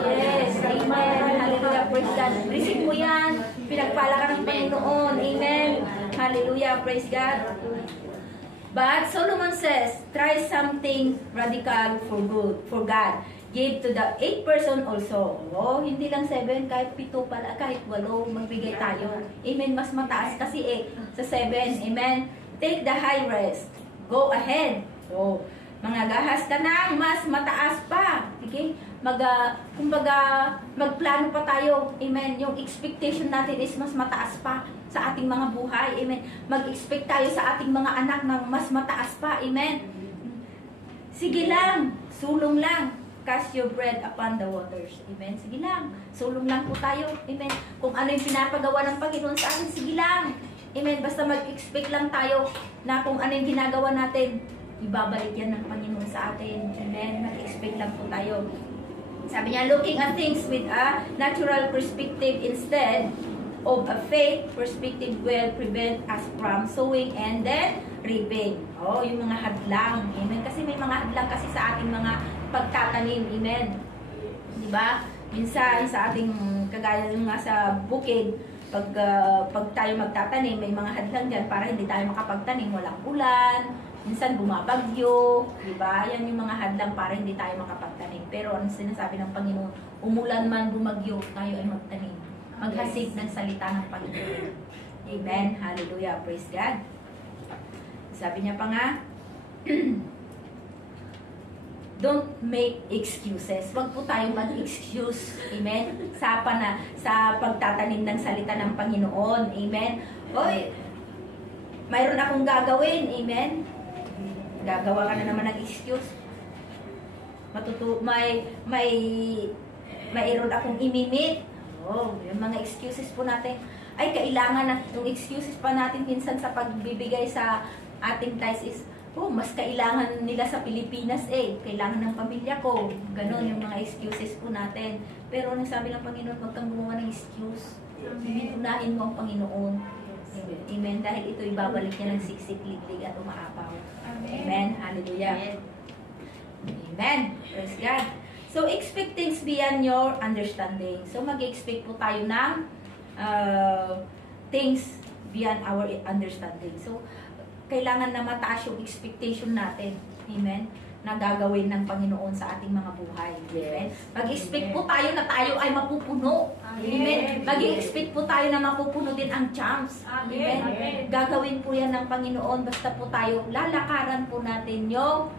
Yes. Amen. Hallelujah. Praise God. Receive mo yan. Pinagpala ka ng Panginoon. Amen. Hallelujah. Praise God. But Solomon says, try something radical for God. Give to the 8 person also. Hindi lang 7, kahit 7 pala, kahit 8, magbigay tayo. Amen, mas mataas kasi sa 7. Amen. Take the high risk. Go ahead. Mga gahas ka ng mas mataas pa. Okay? Kumbaga, magplano pa tayo. Amen. Yung expectation natin is mas mataas pa sa ating mga buhay. Amen. Mag-expect tayo sa ating mga anak ng mas mataas pa. Amen. Sige lang. Sulong lang. Cast your bread upon the waters. Amen. Sige lang. Sulong lang po tayo. Amen. Kung ano yung pinapagawa ng Panginoon sa atin, sige lang. Amen. Basta mag-expect lang tayo na kung ano yung ginagawa natin, ibabalik yan ng Panginoon sa atin. Amen. Mag-expect lang po tayo. Sabi niya, looking at things with a natural perspective instead of a faith perspective will prevent us from sowing and then reaping. Yung mga hadlang. Amen. Kasi may mga hadlang kasi sa ating mga pagtatanim. Amen. Diba? Minsan sa ating kagaya yung nga sa bukid, pag tayo magtatanim, may mga hadlang dyan para hindi tayo makapagtanim. Walang ulan, minsan bumabagyo, diba? Yan yung mga hadlang para hindi tayo makapagtanim. Pero ang sinasabi ng Panginoon, umulan man, bumagyo, tayo ay magtanim. Maghasik ng salita ng Panginoon. Amen. Hallelujah. Praise God. Sabi niya pa nga, don't make excuses. Huwag po tayong mag-excuse. Amen. Sa pagtatanim ng salita ng Panginoon. Amen. Oy, mayroon akong gagawin. Amen. Gagawa ka na naman ng excuse. Mayroon akong imimit. Yung mga excuses po natin. Ay, kailangan na yung excuses pa natin minsan sa pagbibigay sa ating tithes is, mas kailangan nila sa Pilipinas kailangan ng pamilya ko. Ganon yung mga excuses po natin. Pero ang sabi ng Panginoon, huwag kang gumawa ng excuse. Unahin mo ang Panginoon. Amen. Dahil ito ibabalik niya ng siksik, liglig at umaapaw. Amen. Hallelujah. Amen. Praise God. So, expect things beyond your understanding. So, mag-expect po tayo ng things beyond our understanding. So, kailangan na mataas yung expectation natin. Amen? na gagawin ng Panginoon sa ating mga buhay. Amen? Mag-expect po tayo na tayo ay mapupuno. Amen? Mag-expect po tayo na mapupuno din ang champs. Amen? Gagawin po yan ng Panginoon basta po tayo, lalakaran po natin yung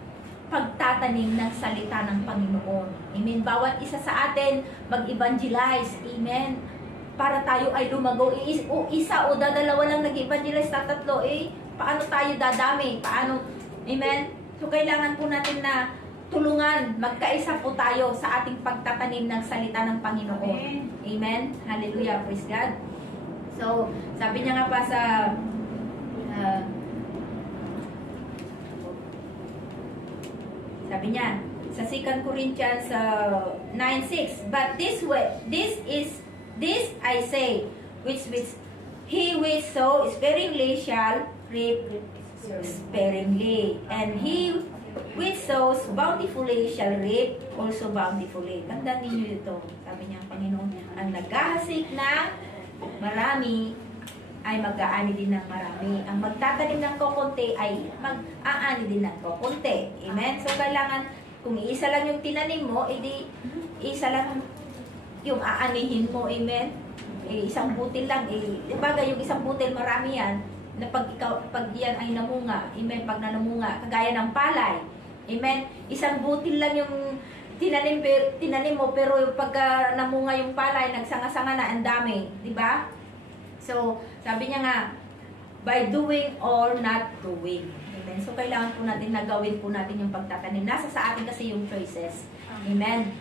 pagtatanim ng salita ng Panginoon. Amen? Bawat isa sa atin mag-evangelize. Amen? Para tayo ay lumago. Isa o dadalawa lang nag-evangelize, tatatlo. Paano tayo dadami? Paano? Amen? So, kailangan po natin na tulungan, magkaisa po tayo sa ating pagtatanim ng salita ng Panginoon. Amen? Hallelujah. Praise God. So, sabi niya nga pa sa sabi niya, sa 2 Corinthians 9:6, but this I say, which he which sow sparingly shall reap sparingly, and he which sows bountifully shall reap also bountifully. Tandaan ninyo ito. Sabi niya, Panginoon, ang naghahasik na marami ay mag-aani din ng marami. Ang magtatanim ng kokonti ay mag-aani din ng kokonti. Amen? So, kailangan, kung isa lang yung tinanim mo, edi isa lang yung aanihin mo. Amen? Isang butil lang. Dibaga, yung isang butil, marami yan. Na pag yan ay namunga, amen, pag nanamunga, kagaya ng palay, amen, isang butil lang yung tinanim mo, pero pagka namunga yung palay, nagsanga-sanga na, ang dami, di ba? So, sabi niya nga, by doing or not doing, amen, so kailangan po natin na gawin po natin yung pagtatanim. Nasa sa atin kasi yung choices, amen.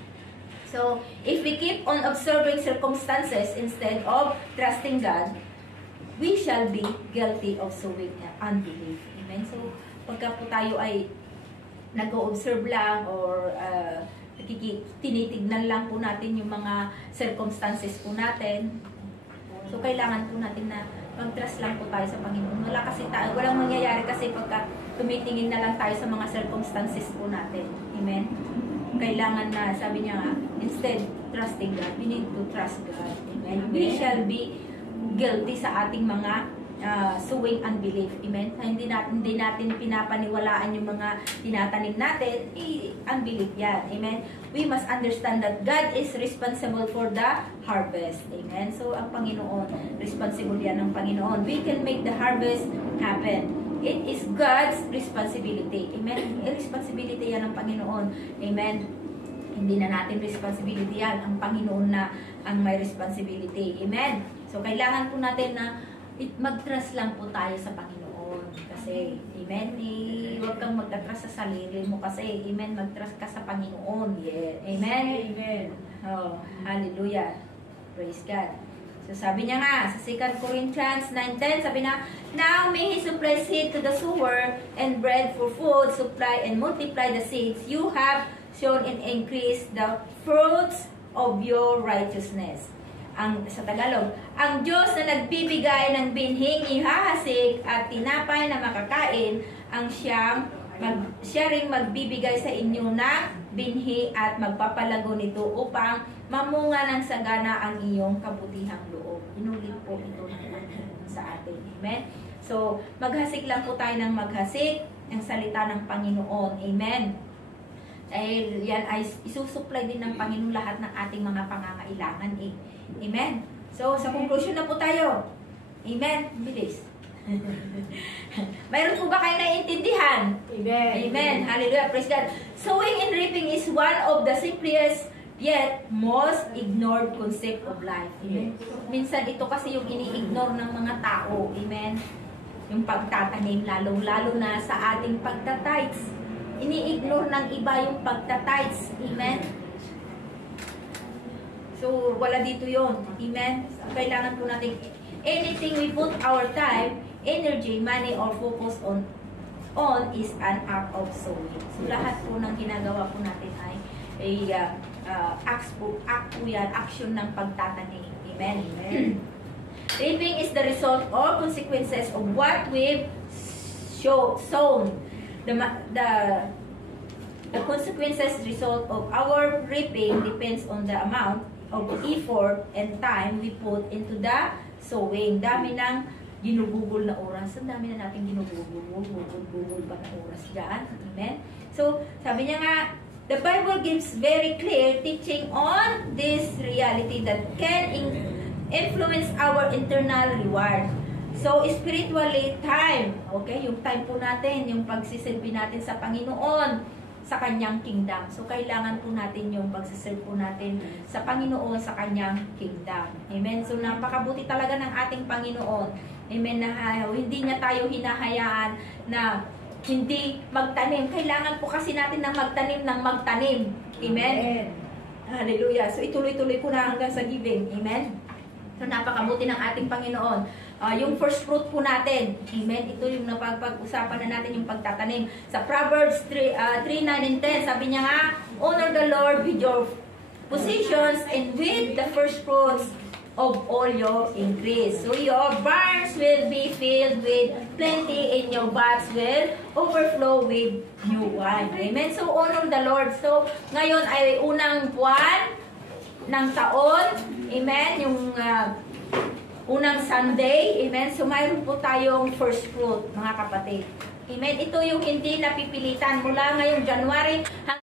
So, if we keep on observing circumstances instead of trusting God, we shall be guilty of sowing unbelief. Amen? So, pagka po tayo ay nag-o-observe lang or tinitignan lang po natin yung mga circumstances po natin, so, kailangan po natin na mag-trust lang po tayo sa Panginoon. Walang mangyayari kasi pagka tumitingin na lang tayo sa mga circumstances po natin. Amen? Kailangan na, sabi niya nga, instead trusting God, we need to trust God. Amen? We shall be guilty sa ating mga sowing unbelief. Amen? Hindi natin pinapaniwalaan yung mga tinatanim natin, unbelief yan. Amen? We must understand that God is responsible for the harvest. Amen? So, ang Panginoon, responsible yan ng Panginoon. We can make the harvest happen. It is God's responsibility. Amen? Responsibility yan ng Panginoon. Amen? Hindi na natin responsibility yan. Ang Panginoon na ang may responsibility. Amen? So, kailangan po natin na mag-trust lang po tayo sa Panginoon. Kasi, amen, huwag kang mag-trust sa sarili mo kasi, amen, mag-trust ka sa Panginoon. Yeah. Amen? Amen. Oh, hallelujah. Praise God. So, sabi niya nga, sa 2 Corinthians 9:10, sabi na, now may He supply seed to the sower and bread for food, supply and multiply the seeds you have sown and increase the fruits of your righteousness. Sa Tagalog, ang Diyos na nagbibigay ng binhing ihahasik at tinapay na makakain, ang siya ring magbibigay sa inyo ng binhi at magpapalago nito upang mamunga ng sagana ang iyong kabutihang loob. Inulit po ito sa atin. Amen? So, maghasik lang po tayo ng maghasik ng salita ng Panginoon. Amen? Dahil yan ay isusupply din ng Panginoon lahat ng ating mga pangangailangan. Amen? So, sa conclusion na po tayo. Amen? Bilis. Mayroon po ba kayo naiintindihan? Amen. Amen. Hallelujah. Praise God. Sowing and reaping is one of the simplest yet most ignored concept of life. Amen. Minsan ito kasi yung ini-ignore ng mga tao. Amen. Yung pagtatanim, lalong-lalo na sa ating pagtatites. Ini-ignore ng iba yung pagtatites. Amen. So, wala dito yon. Amen. Kailangan po natin anything we put our time, energy, money, or focus on is an act of sowing. So, lahat po ng ginagawa po natin ay act po yan, action ng pagtatanim. Amen. Amen. Reaping is the result or consequences of what we've sown. The consequences result of our reaping depends on the amount of effort and time we put into the sowing. Dami ng ginugugol na oras. Ang dami na natin ginugugol pa na oras dyan. Amen? So, Sabi niya nga, the Bible gives very clear teaching on this reality that can influence our internal reward. So, spiritually, time. Okay? Yung time po natin, yung pagsisilbi natin sa Panginoon, sa Kanyang kingdom. So, kailangan po natin yung pagsiserve po natin sa Panginoon, sa Kanyang kingdom. Amen? So, napakabuti talaga ng ating Panginoon. Amen? Na hindi niya tayo hinahayaan na hindi magtanim. Kailangan po kasi natin ng magtanim ng magtanim. Amen? Amen. Hallelujah. So, ituloy-tuloy po na hanggang sa giving. Amen? So, napakabuti ng ating Panginoon. Yung first fruit po natin. Amen? Ito yung napag-usapan na natin yung pagtatanim. Sa Proverbs 3, 9 and 10, sabi niya nga, honor the Lord with your possessions and with the first fruits of all your increase. So your barns will be filled with plenty and your vats will overflow with new wine. Amen? So honor the Lord. So ngayon ay unang buwan ng taon. Amen? Yung unang Sunday, amen? So, mayroon po tayong first fruit, mga kapatid. Amen? Ito yung hindi napipilitan mula ngayong January hanggang